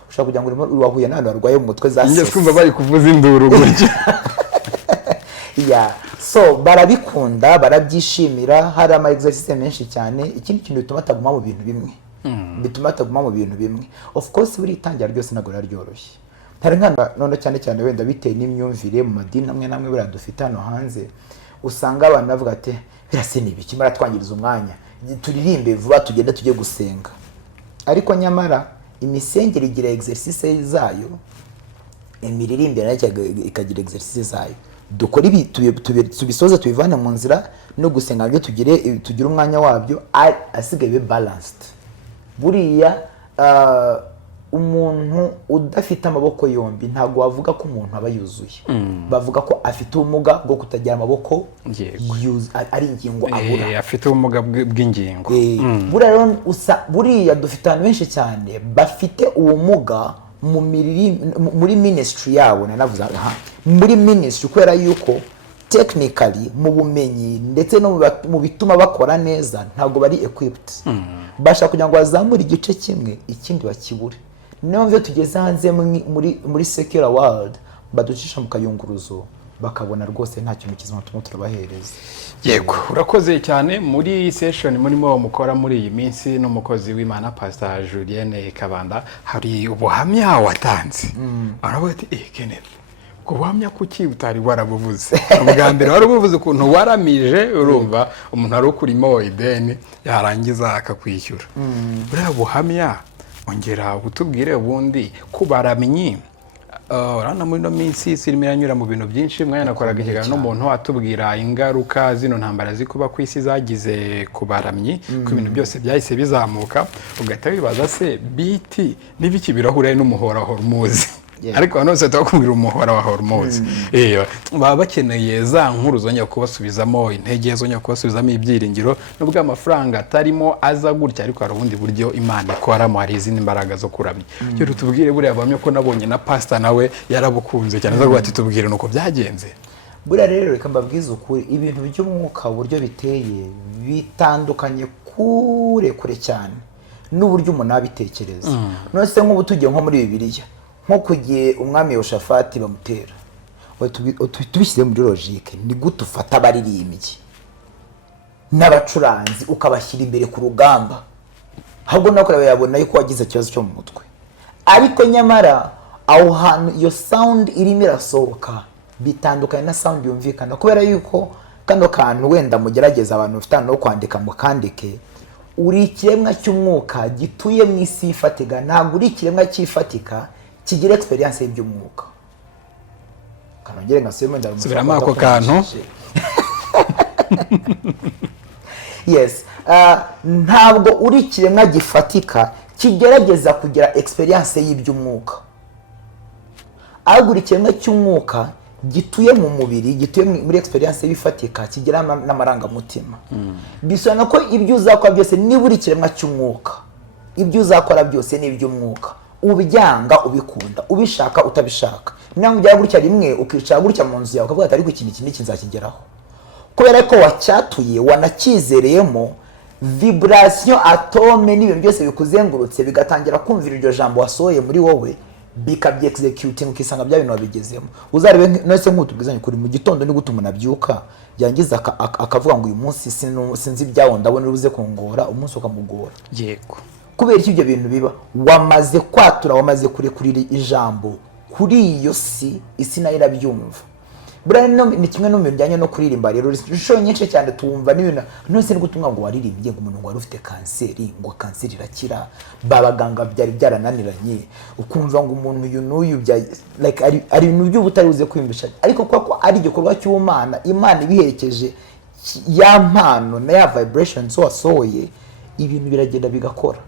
Ushaka kugira ngo wahuye n'abantu barwaye mu mutwe za Ngiye kumva bari kuvuza induru gutya. So barabikunda, barabyishimira, hari ama exercice menshi cyane. Ikindi kintu bituma ataguma mu bintu bimwe. Of course buri itangira ryose nagora ryoroshye. Hari nkana none cyane wenda biteye n'imyumvire mu madini amwe namwe biradufite hano hanze. Usanga abantu bavuga ati birase nibiki mara twangiriza umwanya turirimbe vuba tugenda tujye gusenga. Ariko nyamara imisengere igira exercice zayo, imiririmbire nayo ikagira exercice zayo. Dukora ibi tubisoze tubivana mu nzira no gusenga byo tugire umwanya wabyo asigaye be balanced. Buriya umuntu udafite amaboko yombi ntago wavuga ko umuntu aba yuzuye. Bavuga ko afite ubumuga bwo kutagira amaboko ari ingingo abura. Afite ubumuga bw'ingingo. Buriya dufite abantu benshi cyane bafite ubumuga muri ministry yabo. Nanavuze muri ministry kubera yuko technically mu bumenyi ndetse no mu bituma bakora neza ntago bari equipped. Basha kugira ngo bazamure igice kimwe ikindi bakibure. Niyo mvyo tugeze hanze muri secular world baducisha mu kayunguruzo bakabona rwose nta kintu kizima turabahereza. Yego, urakoze cyane. Muri session murimo mukora muri iyi minsi n'umukozi w'Imana Pastor Julienne Kabanda hari ubuhamya watanze. Aravuga ati Kenneth kubuhamya kuki utari warabuvuze? Ubwa mbere warabuvuze ukuntu waramije urumva umuntu ari ukurimo ideni yarangiza akakwishyura. Buriya buhamya ongera utubwire ubundi kubaramyi. Urana muri no minsi sirimo iranyura mu bintu byinshi. Mwanya nakoraga ikiganiro n'umuntu atubwira ingaruka zino ntambara zikuba ku isi zagize kubaramyi ko ibintu byose byahise bizamuka. Ugahita wibaza se biti n'ibiki birahure n'umuhora hormuzi. Ariko hanose twakubwira umuhora wa hormones. Baba bakeneye za nkuru zongera kubasubizamo intege, zongera kubasubizamo ibyiringiro nubwo amafaranga atarimo aza gutya, ariko hari ubundi buryo Imana ikoramo, hari izindi mbaraga zo kuramya. Cyo tubwire buriya bamye ko nabonye na pastor nawe yarabukunze cyane zo ati tubwire nuko byagenze. Buriya rero reka mbabwize ukuri ibintu by'umwuka uburyo biteye bitandukanye kure cyane n'uburyo umuntu abitekereza. None se nk'ubu tugiye nko muri Bibiliya nko kugiye umwami Yoshafati bamutera, tubishyize muri logique ni gute ufata abaririmbyi n'abacuranzi ukabashyira imbere ku rugamba ahubwo nakoreba yabona yuko wagize ikibazo cyo mu mutwe. Ariko nyamara aho hantu iyo sound irimo irasohoka bitandukanye na sound yumvikana, kubera yuko kano kantu wenda mugerageza abantu bafite no kwandika mu kandike, uri ikiremwa cy'umwuka gituye mu isi ifatika, ntabwo uri ikiremwa cyifatika kigira experience y'iby'umwuka. Kanongere ngasubiramo subiramo ako kantu. Yes, ntabwo uri ikiremwa gifatika kigerageza kugira experience y'iby'umwuka, ahubwo uri ikiremwa cy'umwuka gituye mu mubiri, gituye muri experience y'ifatika, kigira n'amarangamutima. Bisobanura ko ibyo uzakora byose, niba uri ikiremwa cy'umwuka, ibyo uzakora byose ni iby'umwuka, ubyanga ubikunda, ubishaka utabishaka. Nawe ujya gutya rimwe ukicara gutya mu nzu yawe ukavuga ati ariko ikintu iki nzakigeraho, kubera ko wacyatuye wanakizereyemo, vibration atome n'ibintu byose bikuzengurutse bigatangira kumvira iryo jambo wasohoye muri wowe, bikabye executing, ukisanga bya bintu wabigezemo. Uzarebe nose nk'utubwizanye kuri mu gitondo ni gutuma nabyuka yangiza akavuga ngo uyu munsi sinzi ibyawo ndabona uruze kungora, umunsi ukamugora. Yego, kubera iki ibyo bintu biba? Wamaze kwatura, wamaze kurekurira ijambo kuri iyo isi nayo irabyumva. Buriya ni kimwe no mu bijyanye no kuririmba rero, inshuro nyinshi cyane tumva n'ibintu nose ni gutumwa ngo waririmbye ngo umuntu wari ufite kanseri, ngo kanseri irakira, babaganga byari byarananiranye, ukumva ngo umuntu uyu n'uyu like ari ibintu by'ubutari buze kwiyumvisha, ariko kuko ari igikorwa cy'Imana, Imana ibiherekeje ya mpano na ya vibrations wasohoye, ibintu biragenda bigakora.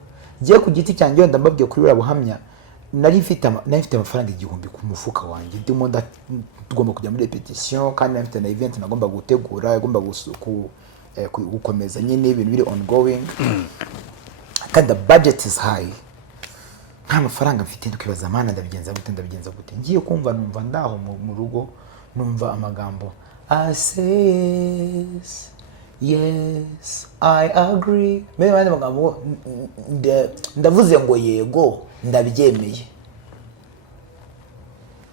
Giye ku giti cyanjye wenda mbabwiye kuri buriya buhamya, nari mfite amafaranga 1000 ku mufuka wanjye, ndimo tugomba kujya muri repetition, kandi mfite na event nagomba gutegura, yagomba gukomeza nyine ibintu biri ongoing, kandi the budget is high, nta mafaranga mfite. Ndukibaza mana ndabigenza gute, ngiye kumva numva ndaho mu rugo, numva amagambo I say yes I agree, mbe bandi magambo ndavuze ngo yego ndabyemeye.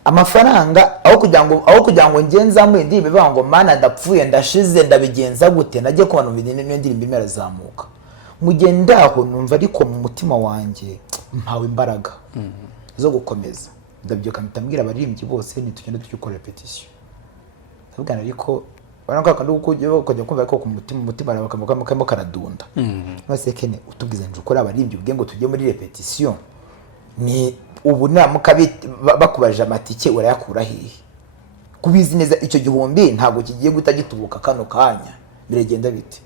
Amafaranga aho kugira ngo ngenzamuye ndirimbe bivuga ngo mana ndapfuye ndashize ndabigenza gute, najye kubana mu niyo ndirimbe imerazamuka, mugendaho numva ariko mu mutima wanjye mpawe imbaraga zo gukomeza. Ndabyuka mpitambwira abaririmbyi bose nitugenda tukikora repetition, ndabwira ariko baranga kandi ukujya kumva ko ku mutima bakamuka karadunda. Nose kene utubwiza nje ukora abaririmbyi ubwe ngo tujye muri repetition, ni ubu namuka bakubaje amatike urayakura hehe? Kubizi neza icyo gihumbi ntago kigiye guta gitubuka kano kanya, biragenda biti.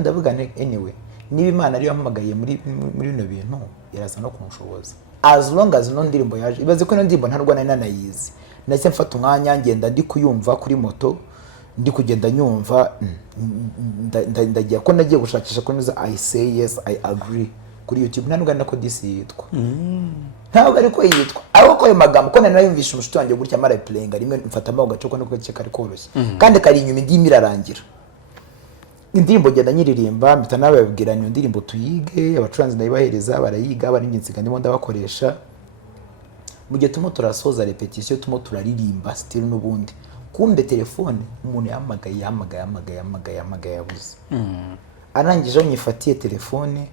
Ndavuga anyway, niba Imana ariyo yampamagaye muri bino bintu iraza no kumushoboza, as long as no ndirimbo yaje. Ibaze ko no ndirimbo ntarwa nanayizi, nase mfata umwanya ngenda ndi kuyumva kuri moto, ndi kugenda nyumva, ndagiye ko nagiye gushakisha ko neza I say yes I agree kuri YouTube, ntabwo nako disi yitwa, ntabwo ariko yitwa, ariko ayo magambo ko nanayumvisha umushuti wanjye gutya mara playing rimwe mfata amago gacoko nuko cye kari koroshye, kandi kari inyuma indimi irarangira. Indirimbo genda nyiririmba mpita nababwira niyo ndirimbo tuyige, abacuranzi nayibahereza barayiga, baringinsiga ndimo ndabakoresha. Mu gihe tumo turasoza repetition, tumo turaririmba still n'ubundi, kumbe telefone umuntu yamagaye yabuze. Arangije nyifatiye telefone,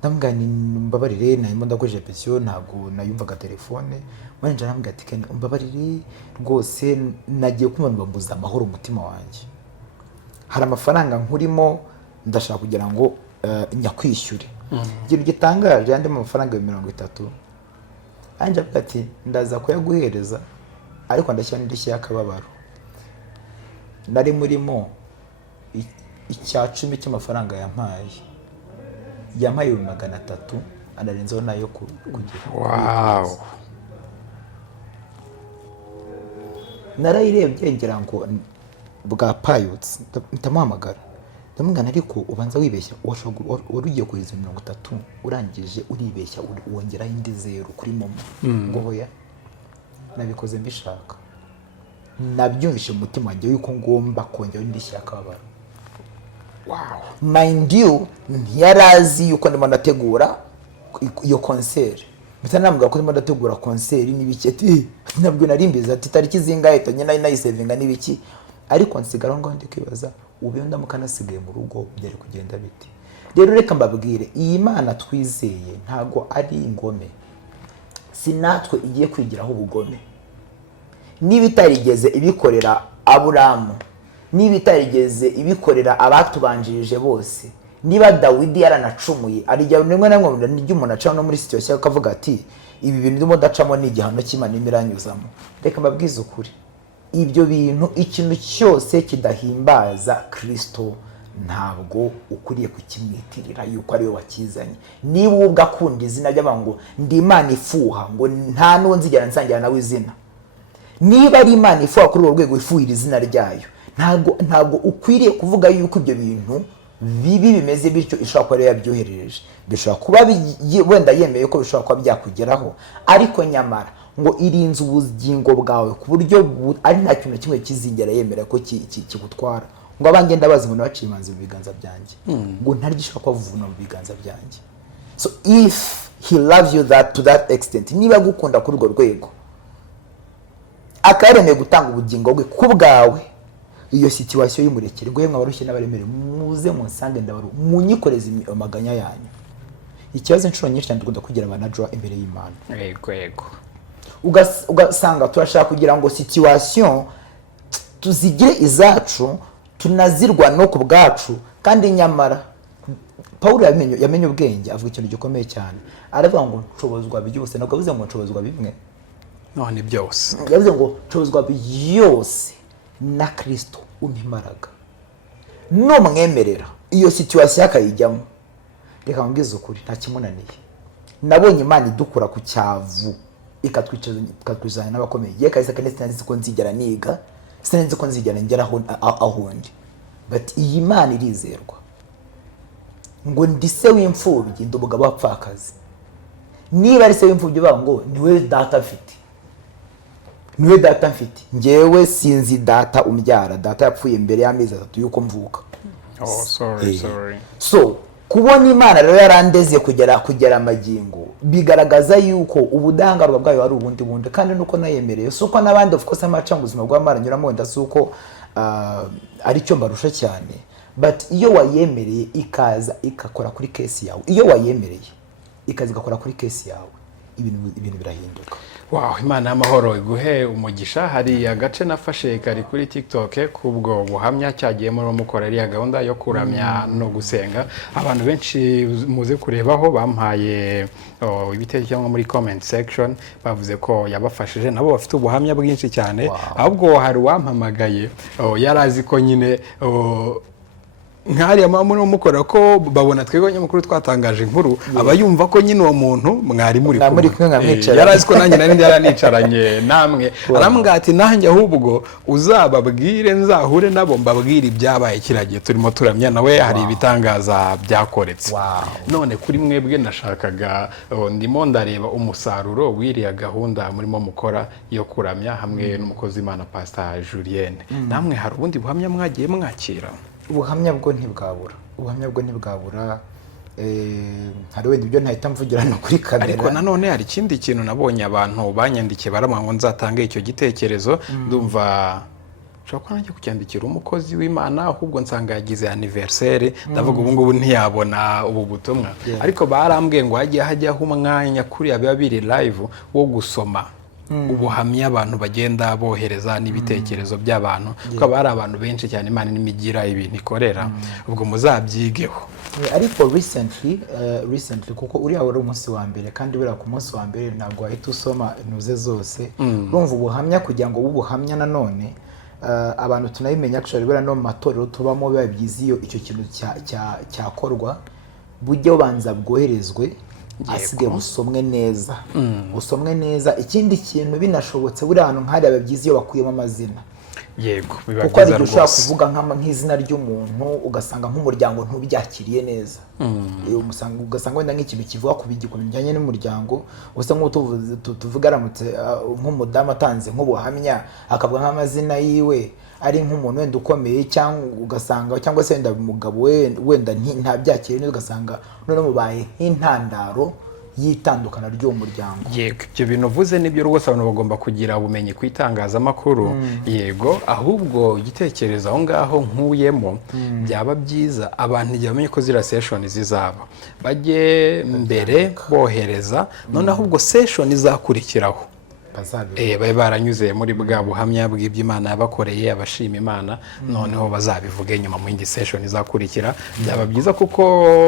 ndamugani mbabarire narimo ndakoresha repetition, ntago nayumvaga telefone. Manje arambwira ati Ken mbabarire rwose nagiye kumva mbambuza amahoro umutima wanjye, hari amafaranga nkurimo ndashaka kugira ngo nyakwishyure. Ikintu gitangaje yandi amafaranga 30, anje avuga ati ndaza kuyaguhereza ariko ndashyira n'indishyi y'akababaro. Nari murimo icya10 cy'amafaranga yampaye 300, anarenzaho nayo kugira. Wow. Narayirebye ngira ngo bwa payotsi, ndamuhamagara ndamugana ariko ubanza wibeshya, wari ugiye kohereza 30 urangije uribeshya wongeraho indi 0 kuri momo. Ngo hoya nabikoze mbishaka, nabyumvishe mu mutima wanjye yuko ngomba kongera indishyi y'akababaro. Wow. Mind you, ntiyarazi yuko ndimo ndategura iyo concert. Mbita namuga ko ndimo ndategura concert n'ibiki, ati nabwo narimbiza ati tariki zingahe tonye nayisevinga n'ibiki, ariko nsigara ngo ndi kwibaza ube ndamuka nasigaye mu rugo byari kugenda biti. rero reka mbabwire iyi Mana twizeye ntago ari ingome, si natwe igiye kwigiraho ubugome. Niba itarigeze ibikorera Aburamu, niba itarigeze ibikorera abatubanjirije bose, niba Dawidi yaranacumuye, arijya rimwe na rimwe umuntu acaho no muri situation akavuga ati ibi bintu ndimo dacamo ni igihano cy'Imana imiranyuzamo. Reka mbabwize ukuri, ibyo bintu ikintu cyose kidahimbaza Kristo ntabwo ukwiriye kukimwitirira yuko ari we wakizanye. Niba ubwo akunda izina ry'abantu ngo ndi Imana ifuha, ngo nta n'uwo nzigera nsangira nawe izina, niba ari Imana ifuha kuri urwo rwego ifuhira izina ryayo, ntabwo ukwiriye kuvuga yuko ibyo bintu bibi bimeze bityo ishobora kuba yabyoherereje. Bishobora kuba wenda yemeye ko bishobora kuba byakugeraho, ariko nyamara ngo irinze ubugingo bwawe ku buryo ari nta kintu kimwe kizigera yemera ko kigutwara. Ngo abanjye ndabazi ngo nabaciye imanzi mu biganza byanjye, ngo ntaryo gishobora kuba vuvuna mu biganza byanjye. So if he loves you to that extent, niba agukunda kuri urwo rwego akaremeye gutanga ubugingo bwe ku bwawe, iyo situation y'umurekere ngo yemwe abarushye n'abaremere muze munsange ndabaru munyikoreze amaganya yanyu. Ikibazo inshuro nyinshi cyane tugunda kugira abanajoa imbere y'Imana. Yego. Ugasanga turashaka kugira ngo situation tuzigire izacu, tunazirwa no ku bwacu, kandi nyamara Paulo yamenye ubwenge, avuga ikintu gikomeye cyane. Aravuga ngo nshobozwa byose, ntabwo avuze ngo nshobozwa bimwe, none byose. Yavuze ngo nshobozwa byose na Kristo umpimaraga. Numwemerera iyo situation akayijyamo, reka mbwize ukuri nta kimunaniye. Nabonye Imana idukura ku cyavu ikatwizanya n'abakomeye. Ye kahise kanetse ko nzigera niga, sinzi ko nzigera ngera aho ndi, but iyi Imana irizerwa. Ngo ndise w'imfubyi ndi umugabo wapfakazi. Niba ari se w'imfubyi bavuga ngo niwe data mfite, niwe data mfite, njyewe sinzi data umbyara, data yapfuye mbere y'amezi 3 yuko mvuka. Sorry. So kubona Imana rero yarandeze kugera amagingo, bigaragaza yuko ubudahangarwa bwayo ari ubundi, kandi nuko nayemereye. Suko nabandi of course amaca mu buzima bw'Imana nyuramo, wenda suko ari cyo mbarusha cyane, but iyo wayemereye ikaza ikakora kuri case yawe, iyo wayemereye ikaza ikakora kuri case yawe, ibintu birahinduka. Wow, Imana y'amahoro iguhe umugisha. Hari agace nafashe kari kuri TikTok kubwo buhamya cyagiyemo no mukora ari gahunda yo kuramya no gusenga. Abantu benshi muze kurebaho bampaye ibitekerezo muri comment section, bavuze ko yabafashije, nabo bafite ubuhamya bwinshi cyane. Ahubwo hari wampamagaye yarazi ko nyine nkari amamu no mukora ko babona twego nyamukuru twatangaje inkuru, abayumva ko nyine uwo muntu mwari muri kumwe. Yarazi ko nanjye nari yaranicaranye namwe, arambwira ati nanjye ahubwo uzababwire nzahure nabo mbabwire ibyabaye kiragiye turimo turamya, nawe hari ibitangaza byakoretse. None kuri mwebwe nashakaga ndimo ndareba umusaruro wiriya gahunda murimo mukora yo kuramya hamwe n'umukozi Imana Pastor Julienne. Namwe hari ubundi buhamya mwagiye mwakira? Ubuhamya bwo ntibwabura, hari wenda ibyo ntahita mvugira no kuri kamera. Ariko nanone hari ikindi kintu nabonye abantu banyandikiye baramwa ngo nzatange icyo gitekerezo, ndumva nshobora nanjye kucyandikira umukozi w'Imana, ahubwo nsanga yagize anniversaire, ndavuga ubu ngubu ntiyabona ubu butumwa. Ariko barambwiye ngo hajyaho umwanya kuri abiba biri live wo gusoma ubuhamya abantu bagenda bohereza n'ibitekerezo by'abantu, kuko bari abantu benshi cyane Imana n'imigira ibintu ikorera, ubwo muzabyigeho. Ariko recently kuko uriya wari umunsi wa mbere, kandi buriya ku munsi wa mbere ntabwo wahita usoma inuze zose. Urumva ubuhamya kugira ngo bubuhamya nanone abantu tunabimenya actually buriya no mu matorero tubamo biba byiza iyo icyo kintu cyakorwa bujye banza bwoherezwe, asige busomwe neza. Ikindi kintu binashobotse buri ahantu nk'ari ababyizi iyo bakuyemo amazina. Yego, biba kuko ari gushaka kuvuga nk'izina ry'umuntu ugasanga nk'umuryango ntubyakiriye neza. Ugasanga wenda nk'ikintu kivuga ku bijyanye n'umuryango, usa tuvuga aramutse nk'umudamu atanze nk'ubuhamya akavuga nk'amazina yiwe ari nk'umuntu wenda ukomeye, cyangwa se wenda umugabo wenda ntabyakiriye neza, ugasanga none mubaye nk'intandaro y'itandukana ry'uwo muryango. Yego, ibyo bintu uvuze nibyo rwose abantu bagomba kugira ubumenyi ku itangazamakuru. Yego, ahubwo igitekerezo aho ngaho nkuyemo byaba byiza abantu igihe bamenye ko zira session zizaba bajye mbere bohereza none ahubwo session izakurikiraho bari baranyuze muri bwa buhamya bw'iby'Imana yabakoreye abashima Imana noneho bazabivuge nyuma mu yindi session izakurikira. Byaba byiza kuko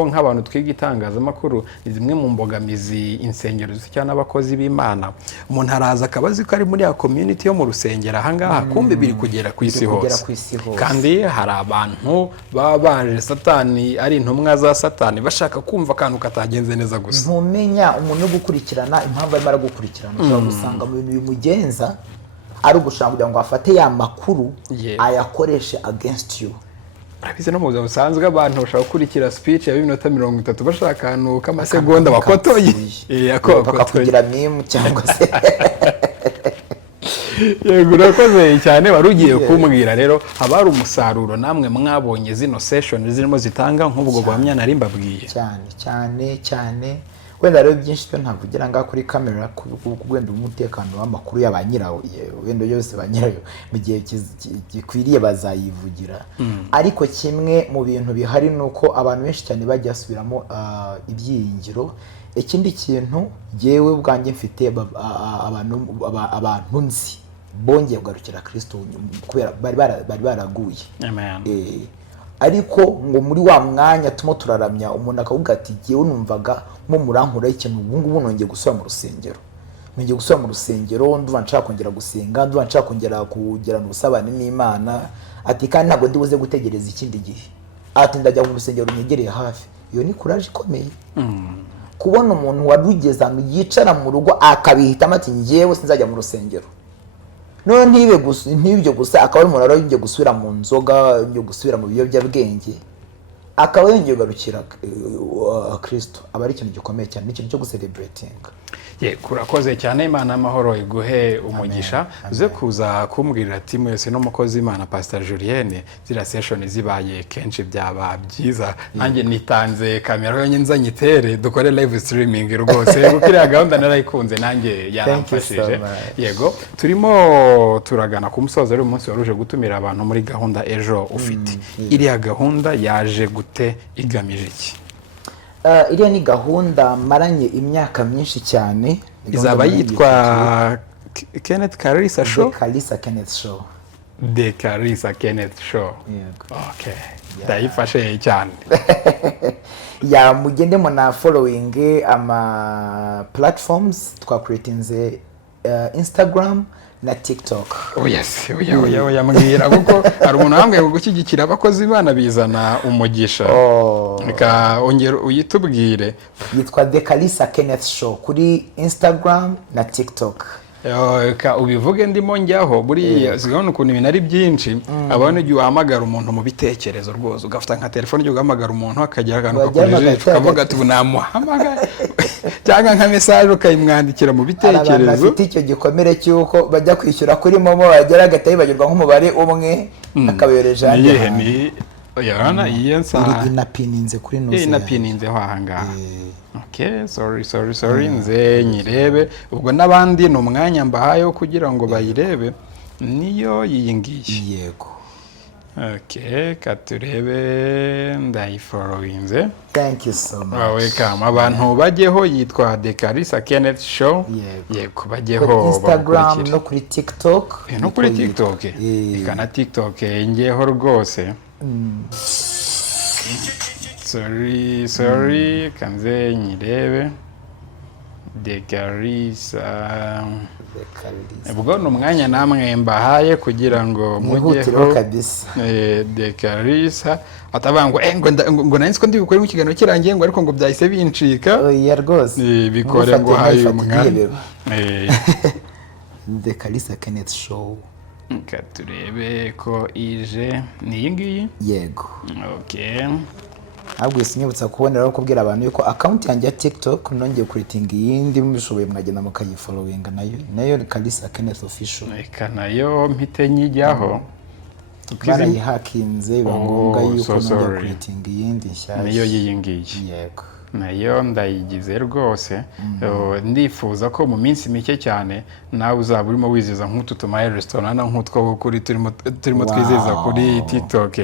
nk'abantu twiga itangazamakuru ni zimwe mu mbogamizi insengero z'icyo n'abakozi b'Imana. Umuntu araza akabazi ko ari muri ya community yo mu rusengero ahangaha kumbe biri kugera ku isi hose. Kandi hari abantu baba baje Satani ari intumwa za Satani bashaka kumva akantu katagenze neza gusa. Ntumenya umuntu wo gukurikirana impamvu arimo aragukurikirana. Ushobora gusanga ibintu bimugenza ari ugushaka kugira ngo afate ya makuru ayakoreshe against you. Arabize no mu buzima busanzwe abantu bashaka gukurikira speech ya 30 bashaka akantu k'amasegonda bakotoye bakakugira meme cyangwa se yego urakoze cyane warugiye kumbwira rero haba hari umusaruro namwe mwabonye zino session zirimo zitanga nk'ubwo buhamya nari mbabwiye cyane wenda rero byinshi byo ntavugira ngaho kuri kamera kugwenda umutekano w'amakuru y'abanyirawo wenda yose banyirayo mu gihe gikwiriye bazayivugira. Ariko kimwe mu bintu bihari nuko abantu benshi cyane bajya basubiramo ibyiringiro. Ikindi kintu jewe ubwanjye mfite abantu nzi bongeye kugarukira Kristo kubera bari baraguye. Ariko ngo muri wa mwanya tumo turaramya umuntu akavuga ati jewe numvaga mo murankura ikintu ubungubu nongeye gusubira mu rusengero nduva nshaka kongera gusenga nduva nshaka kongera kugirana ubusabane n'Imana ati kandi ntabwo ndibuze gutegereza ikindi gihe ati ndajya mu rusengero runyegereye hafi. Iyo ni courage ikomeye kubona umuntu warugeze ahantu yicara mu rugo akabihitamo ati njyewe sinzajya mu rusengero none ntibyo gusa akaba ari umuntu yongeye gusubira mu nzoga yongeye gusubira mu biyobyabwenge akaba yongeye kugarukira Kristo. Aba ari ikintu gikomeye cyane n'ikintu cyo gucelebrating. Kurakoze cyane Imana amahoro iguhe umugisha uze kuza kumbwirira ati mwese n'umukozi Imana Pastor Julienne zira session zibaye kenshi byaba byiza nanjye nitanze kamera yonye nzanyitere dukore live streaming rwose gukira gahunda narayikunze nanjye yaramfashije. Yego turimo turagana ku musozo rero umunsi waruje gutumira abantu muri gahunda ejo ufite iriya gahunda yaje gute igamije iki? Iriya ni gahunda maranye imyaka myinshi cyane. Izaba yitwa Kenneth Kalisa Show. The Kalisa Kenneth Show. Okay. Ndayifashe cyane. Ya mugende muna following ama platforms twa creatinze Instagram na TikTok. Yes, oya mbwira kuko hari umuntu hamwe gushyigikira abakozi Imana bizana umugisha. Reka ongera uyitubwire. Yitwa The Kalisa Kenneth Show kuri Instagram na TikTok. Ka ubivuge ndimo njyaho buri zigabana ukuntu ibintu ari byinshi abantu igihe uhamagara umuntu mu bitekerezo rwose ugafata nka telefone igihe uhamagara umuntu akagira akantu kakojeje ukavuga ati namuhamagara cyangwa nka message ukayimwandikira mu bitekerezo. Afite icyo gikomere cyuko bajya kwishyura kuri momo bagera gatayibagirwa nk'umubare umwe akabayoreje handi yana iyensa inapininze kuri nose inapininze hahanga. Okay, sorry nze nyirebe ubwo nabandi no mwanya mbahayo kugira ngo bayirebe niyo yiyingiye. Yego. Okay, katurebe ndayifollowinze. Thank you so much. Welcome. Abantu bajyeho yitwa The Kalisa Kenneth Show. Yego bajyeho Instagram no kuri TikTok. No kuri TikTok. Ikana TikTok ngeho rwose. Sorry kanze nyirebe The Kalisa ubwo no mwanya namwe mbahaye kugira ngo mujyeho The Kalisa atavango ngo nansi ko ndi gukora mu kiganiro kirangiye ngo ariko ngo byahise bincika. Ya rwose bikore ngo haye umwana The Kalisa Kenneth Show. Turebe ko ije ni iyi ngiyi. Yego. Okay. Ahubwo sinyibutsa kubonera kubwira abantu yuko account yanjye ya TikTok nongeye creating yindi mushoboye mwagenda mukayifollowing nayo Kalisa Kenneth Official. Eka nayo mpite nyijyaho tukizayihakinze bangombwa yuko nongeye creating yindi nshyashya niyo yiyingiye. Yego. nayo ndayigize rwose. Ndifuza ko mu minsi mike cyane nawe uzaba urimo wiziza nk'utu tumaye restaurant nk'utwo kuri turimo twiziza kuri TikTok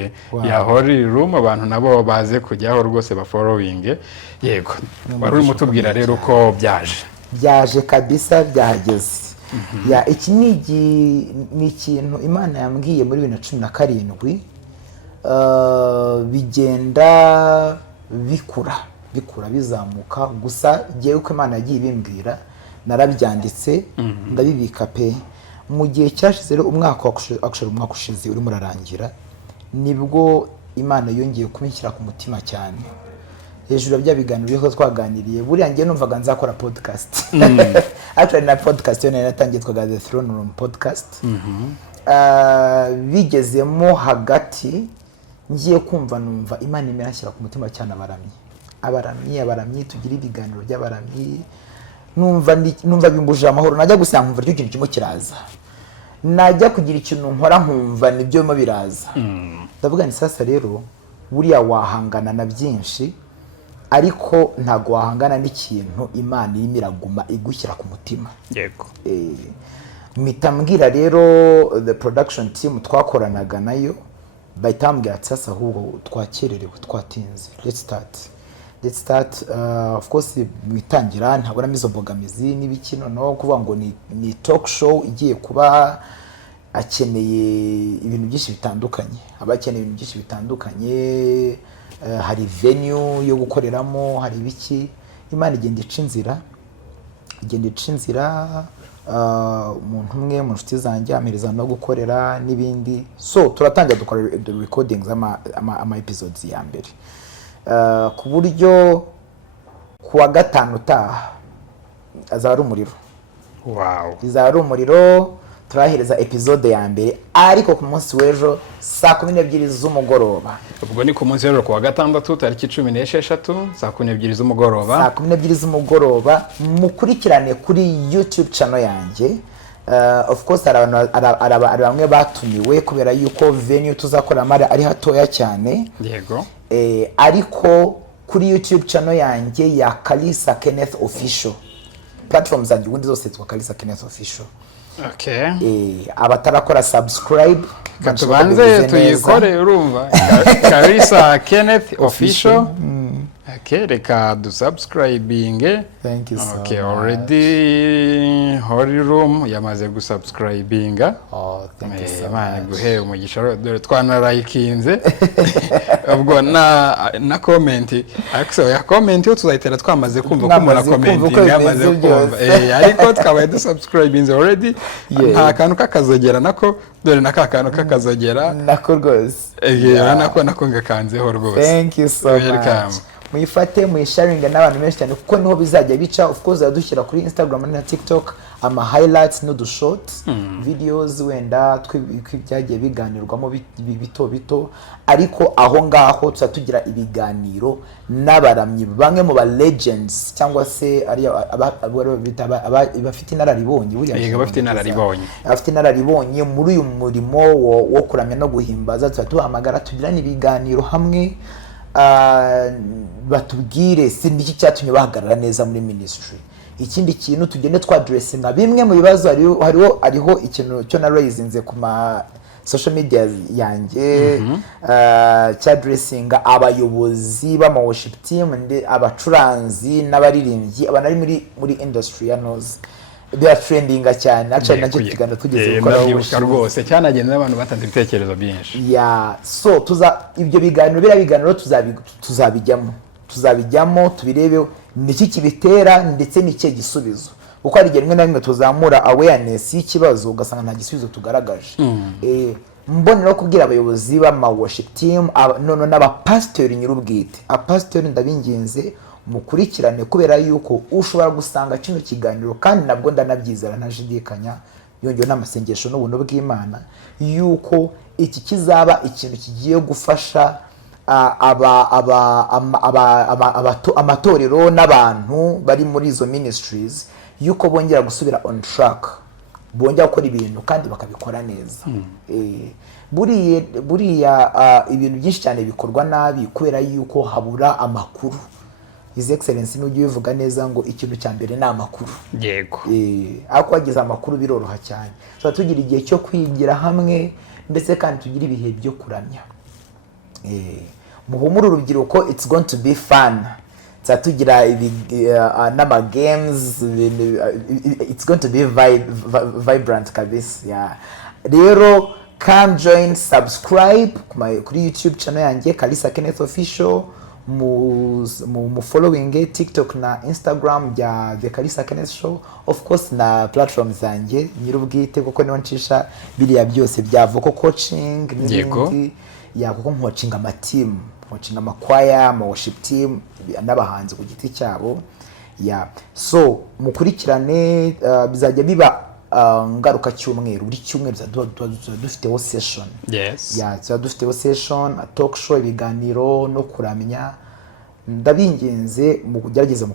ya Holy Room, abantu nabo baze kujyaho rwose ba following. Yego, wari urimo tubwira rero ko byaje kabisa, byahageze. Ya iki ni ikintu Imana yambwiye muri 2017, bigenda bikura bizamuka, gusa giye uko Imana yagiye ibimbwira narabyanditse ndabibika pe. Mu gihe cyashize rero umwaka ushize urimo urarangira, nibwo Imana yongeye kumishyira ku mutima cyane hejuru bya biganiro byo twaganiriye. Buriya ngiye numvaga nzakora podcast actually na podcast yo natangiye twaga The Throne Room podcast. Bigezemo hagati ngiye kumva numva Imana imerashyira ku mutima cyane abaramyi tugira ibiganiro by'abaramyi, numva bimbuje amahoro. Najya gusa nkumva ryo kintu kimwe kiraza, najya kugira ikintu nkora nkumva nibyo bimo biraza. Ndavuga ni sasa rero buriya wahangana na byinshi, ariko ntago wahangana n'ikintu Imana irimo iraguma igushyira ku mutima. Yego. Mitambwira rero the production team twakoranaga nayo bayitambwira ati sasa ahubwo twakererewe, twatinze, let's start. Of course bitangira ntabwo namizo mbogamizi n'ibikino no kuvuga ngo ni talk show igiye kuba akeneye ibintu byinshi bitandukanye, abakeneye ibintu byinshi bitandukanye. Hari venue yo gukoreramo, hari ibiki. Imana igenda ica inzira, umuntu umwe mu nshuti zanjye amereza no gukorera n'ibindi. So turatangira dukora recordings ama episodes ya mbere, ku buryo kuwa gatanu utaha azaba ari umuriro. Wow. Izaba ari umuriro. Turahereza episode ya mbere ariko ku munsi w'ejo saa 12 z'umugoroba. Ubwo ni ku munsi w'ejo kuwa gatandatu tariki 16 saa 12 z'umugoroba. Saa 12 z'umugoroba mukurikirane kuri YouTube channel yanjye. Of course hari bamwe batumiwe kubera yuko venue tuzakoramo ari hatoya cyane. Yego. Ariko kuri YouTube channel yanjye ya Kalisa Kenneth Official, platforms zanjye ubundi zose zitwa Kalisa Kenneth Official. Okay. Abatarakora subscribe katubanze tuyikore, urumva Kalisa Kenneth Official. Okay, reka dusubscribing. Thank you so much. Okay, already Holy Room yamaze gusubscribinga. Oh, thank you so much. Imana guhe umugisha, dore twanarayikinze. Ubwo na comment, actually ya comment yo tuzayitera twamaze kumva ko mura commenting yamaze kumva. Ariko twabaye dusubscribing already. Nta kantu kakazogera nako, dore nakakantu kakazogera nako rwose. Nako ngakanzeho rwose. Thank you so much. Muyifate muyisharinga n'abantu benshi cyane kuko niho bizajya bica. Of course yadushyira kuri Instagram na TikTok ama highlights no du short videos wenda twibyagiye biganirwamo bito, ariko aho ngaho tuzatugira ibiganiro n'abaramyi bamwe mu ba legends cyangwa se ari abafite inararibonye. Yego, bafite inararibonye muri uyu murimo wo kuramya no guhimbaza. Tuzatuhamagara tugirana ibiganiro hamwe, batubwire si niki cyatumye bahagarara neza muri ministry. Ikindi kintu tugende twadressinga bimwe mu bibazo hariho ikintu cyo na raisinze ku ma social media yanjye, cya dressinga abayobozi b'ama worship team, abacuranzi n'abaririmbyi abanari muri industry ya noise. Bya trendinga cyane actually nacyo kiganda tugeze gukora rwose cyanagenda n'abantu batanze ibitekerezo byinshi. So ibyo biganiro tuzabijyamo tubirebe niki kibitera ndetse n'icyo gisubizo, kuko ari rimwe na rimwe tuzamura awareness y'ikibazo ugasanga nta gisubizo tugaragaje. Mbonera kubwira abayobozi b'ama worship team none n'abapastori nyirubwite, apastori ndabinginze mukurikirane kubera yuko ushobora gusanga kino kiganiro, kandi nabwo ndanabyizera ntajidikanya yongewe n'amasengesho n'ubuntu bw'Imana yuko iki kizaba ikintu kigiye gufasha amatorero n'abantu bari muri izo ministries yuko bongera gusubira on track, bongera gukora ibintu kandi bakabikora neza. Buriya ibintu byinshi cyane bikorwa nabi kubera yuko habura amakuru. His Excellency n'ujye bivuga neza ngo ikintu cya mbere ni amakuru. Yego. Ariko wagize amakuru biroroha cyane. So tugira igihe cyo kwigira hamwe ndetse kandi tugira ibihe byo kuramya. Muhumure urubyiruko, it's going to be fun. Tugira n'ama games, it's going to be vibrant kabisa. Yeah. Rero come join, subscribe kuri YouTube channel yanjye Kalisa Kenneth Official, mu following TikTok na Instagram bya The Kalisa Kenneth Show, of course na platform zanjye nyirubwite kuko niho ncisha biriya byose bya vocal coaching n'ibindi. Ya kuko nkocinga amateam, nkocinga amakwaya, worship team n'abahanzi ku giti cyabo. Ya so mukurikirane, bizajya biba ngaruka cyumweru, buri cyumweru dufiteho session. Yes. Ya dufiteho session, talk show, ibiganiro no kuramya. Ndabingenze mugerageze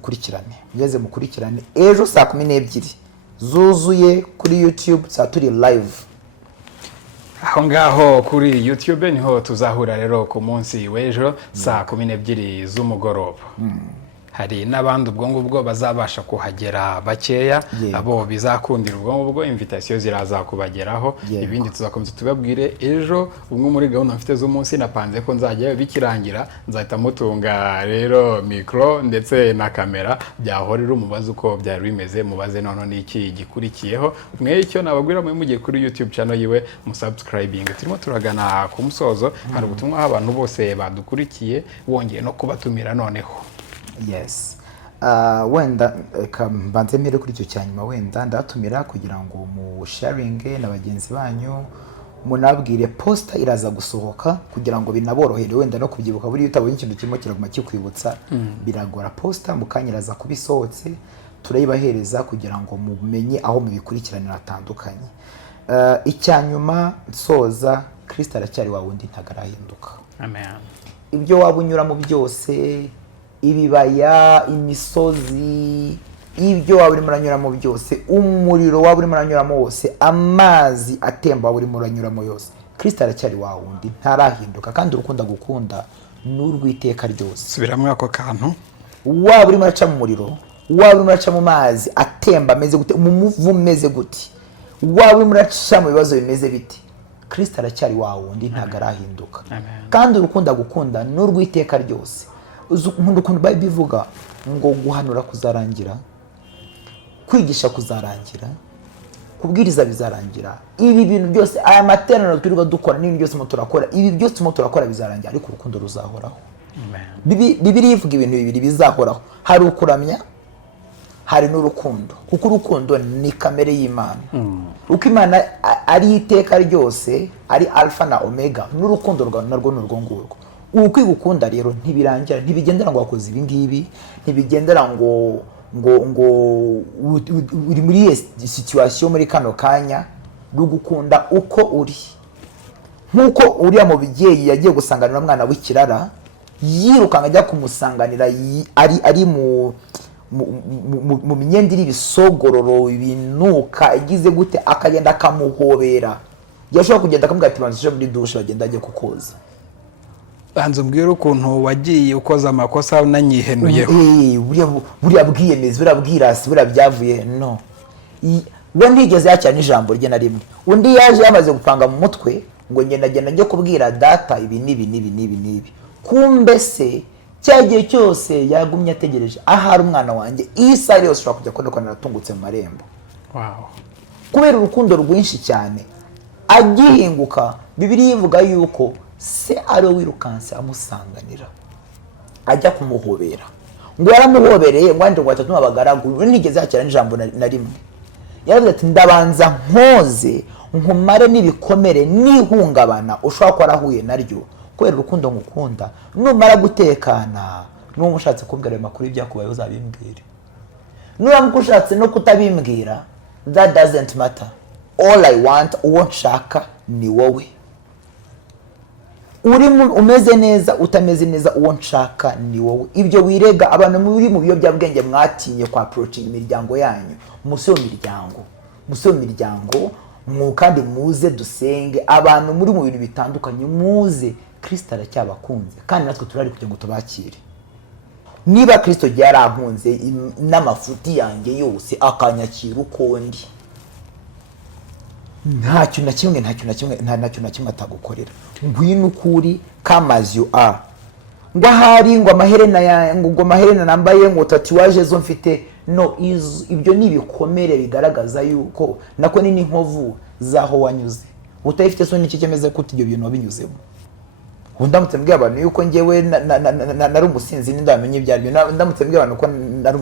mukurikirane ejo saa 12 zuzuye kuri YouTube, turi live aho ngaho kuri YouTube niho tuzahura rero ku munsi w'ejo saa 12 z'umugoroba. Hari n'abandi ubwo ngubwo bazabasha kuhagera bakeya, abo bizakundira ubwo ngubwo invitation ziraza kubageraho. Ibindi tuzakomeza tubabwire ejo. Umwe muri gahunda mfite z'umunsi napanze ko nzajya bikirangira nzahita mutunga rero micro ndetse na kamera byahorera umubazo uko byari bimeze, mubaze none n'iki gikurikiyeho. Mwe icyo nababwira mwe mugiye kuri YouTube channel yiwe musubscribing. Turimo turagana ku musozo, hari ubutumwa abantu bose badukurikiye wongeye no kubatumira noneho. Yes. Wenda mbanze mbere kuri icyo cyanyuma, wenda ndatumira kugira ngo mu sharing na bagenzi banyu munabwire poster iraza gusohoka kugira ngo binaborohere wenda no kubyibuka, buri utabonye ikintu kirimo kiraguma kikwibutsa biragora. Poster mukanyiraza kubisohotse turayibahereza kugira ngo mumenye aho mubikurikiranira atandukanye. Icyanyuma nsoza, Kristo aracyari wa wundi ntagarahinduka. Amen. Ibyo wabunyura mu byose, ibibaya, imisozi, ibyo waba urimo uranyuramo byose, umuriro waba urimo uranyuramo wose, amazi atemba waba urimo uranyuramo yose, Kristo aracyari wa wundi ntarahinduka, kandi urukunda gukunda n'urwiteka ryose. Subiramo ako kantu. Waba urimo uraca mu muriro, waba urimo uraca mu mazi atemba ameze gute, mu muvu umeze gute, waba urimo uraca mu bibazo bimeze biti, Kristo aracyari wa wundi ntagarahinduka, kandi urukunda gukunda n'urwiteka ryose. Ukuntu Bible ivuga ngo guhanura kuzarangira, kwigisha kuzarangira, kubwiriza bizarangira, ibi bintu byose, aya materaniro turiho dukora n'ibintu byose mo turakora, ibi byose mo turakora bizarangira, ariko urukundo ruzahoraho. Bibiliya ivuga ibintu bibiri bizahoraho, hari ukuramya, hari n'urukundo, kuko urukundo ni kamere y'Imana. Uko Imana ari iteka ryose, ari alpha na omega, n'urukundo narwo n'urwo ngurwo. Ukwigukunda rero ntibirangira, ntibigendera ngo wakoze ibi ngibi, ntibigendera ngo uri muri situation muri kano kanya, rugukunda uko uri. Nkuko uriya mu bigyeyi yagiye gusanganira umwana w'ikirara, yirukanga ajya kumusanganira ari mu myenda iri bisogororo ibinuka igize gute, akagenda akamuhobera. Yashobora kugenda akamubwira ati banzije muri douche bagenda ajye kukoza. Banze umbwira ukuntu wagiye ukoza amakosa unanyihenuyeho. Buriya bwiyemeza, buriya bwirasi, buriya byavuye no. We ntigeze yacyana ijambo rye na rimwe. Undi yaje yamaze gupanga mu mutwe ngo ngenda njye kubwira data ibi nibi. Kumbe se cyagiye cyose yagumye ategereje ahari umwana wanjye isari yose ushobora kujya kubona ko naratungutse mu marembo. Wow. Kubera urukundo rwinshi cyane agihinguka, Bibiliya ivuga yuko se ari wirukanse amusanganira ajya kumuhobera, ngo yaramuhobereye ngo andi ngo atatu abagaragu, nigeze yacyana ijambo na rimwe. Yaravuze ati ndabanza nkoze nkumare n'ibikomere n'ihungabana ushobora ko arahuye naryo, kubera urukundo ngukunda. Numara gutekana n'uwo ushatse kumbwira ayo makuru ibyakubayeho uzabimbwire. Nuramuka ushatse no kutabimbwira, that doesn't matter. All I want, uwo nshaka ni wowe. Umeze neza utameze neza, uwo nshaka ni wowe. Ibyo wirega abantu muri mu biyobyabwenge mwatinye kwa approaching imiryango yanyu, musyo miryango kandi muze dusenge. Abantu muri mu bintu bitandukanye muze, Kristo aracyabakunze kandi natwe turari kugira ngo tubakire. niba Kristo yarankunze n'amafuti yanjye yose akanyakira uko ndi, nta kintu na kimwe atagukorera. Ngwino ukuri come as you are. Ngo ahari ngo amaherena nambaye ngo tatuwaje zo mfite, no, ibyo ni ibikomere bigaragaza yuko nako ni n'inkovu zaho wanyuze. Utayifite so n'iki cyemeze ko ibyo bintu wabinyuzemo. Ndamutse mbwiye abantu yuko njyewe nari umusinzi n'indamenye ibyari byo, ndamutse mbwiye abantu ko nari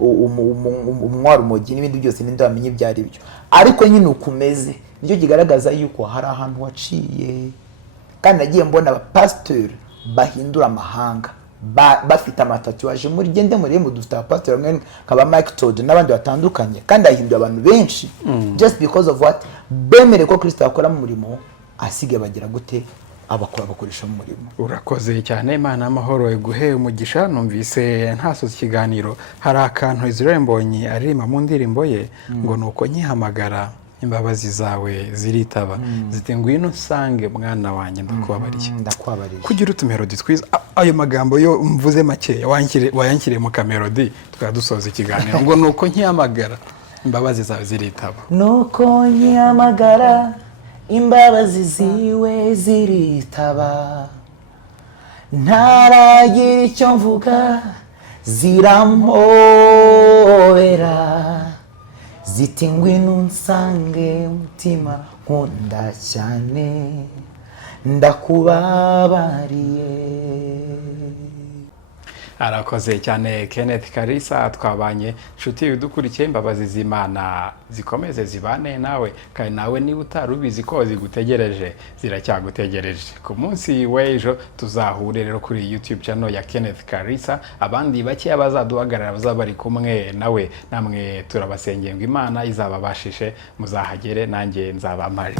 umwari umugi n'ibindi byose n'indamenye ibyari byo, ariko nyine ukumeze nicyo kigaragaza yuko hari ahantu waciye. Kandi nagiye mbona abapasiteri bahindura amahanga bafite amatatuwaje, muri gende muri mu dufite abapasiteri bamwe nkaba Mike Todd n'abandi batandukanye, kandi ahinduye abantu benshi just because of what bemere ko Kristo akora mu murimo, asige bagira gute abakoresha mu murimo. Urakoze cyane, Imana y'amahoro iguhe umugisha. Numvise ntasoza ikiganiro hari akantu Israel Mbonyi aririmba mu ndirimbo ye ngo nuko nyihamagara imbabazi zawe ziritaba, ziti ngwino nsange mwana wanjye ndakwabariye. Kugira utumelodi twiza. Ayo magambo yo mvuze make wayankire mu kamelodi twadusoza ikiganiro ngo nuko nyihamagara imbabazi zawe ziritaba, nuko nyihamagara imbabazi ziwe ziritaba, ntaragira icyo mvuga zirampobera, ziti ngwino nsange mutima nkunda cyane ndakubabariye. Arakoze cyane Kenneth Kalisa, twabanye nshuti udukurikiye. Imbabazi z'Imana zikomeze zibane nawe, kandi nawe niba utarubizi ko zigutegereje ziracyagutegereje. Ku munsi w'ejo tuzahure rero kuri YouTube channel ya Kenneth Kalisa, abandi bake abazaduhagarara bazaba bari kumwe nawe. Namwe turabasengeye ngo Imana izababashishe muzahagere, nanjye nzaba mpari.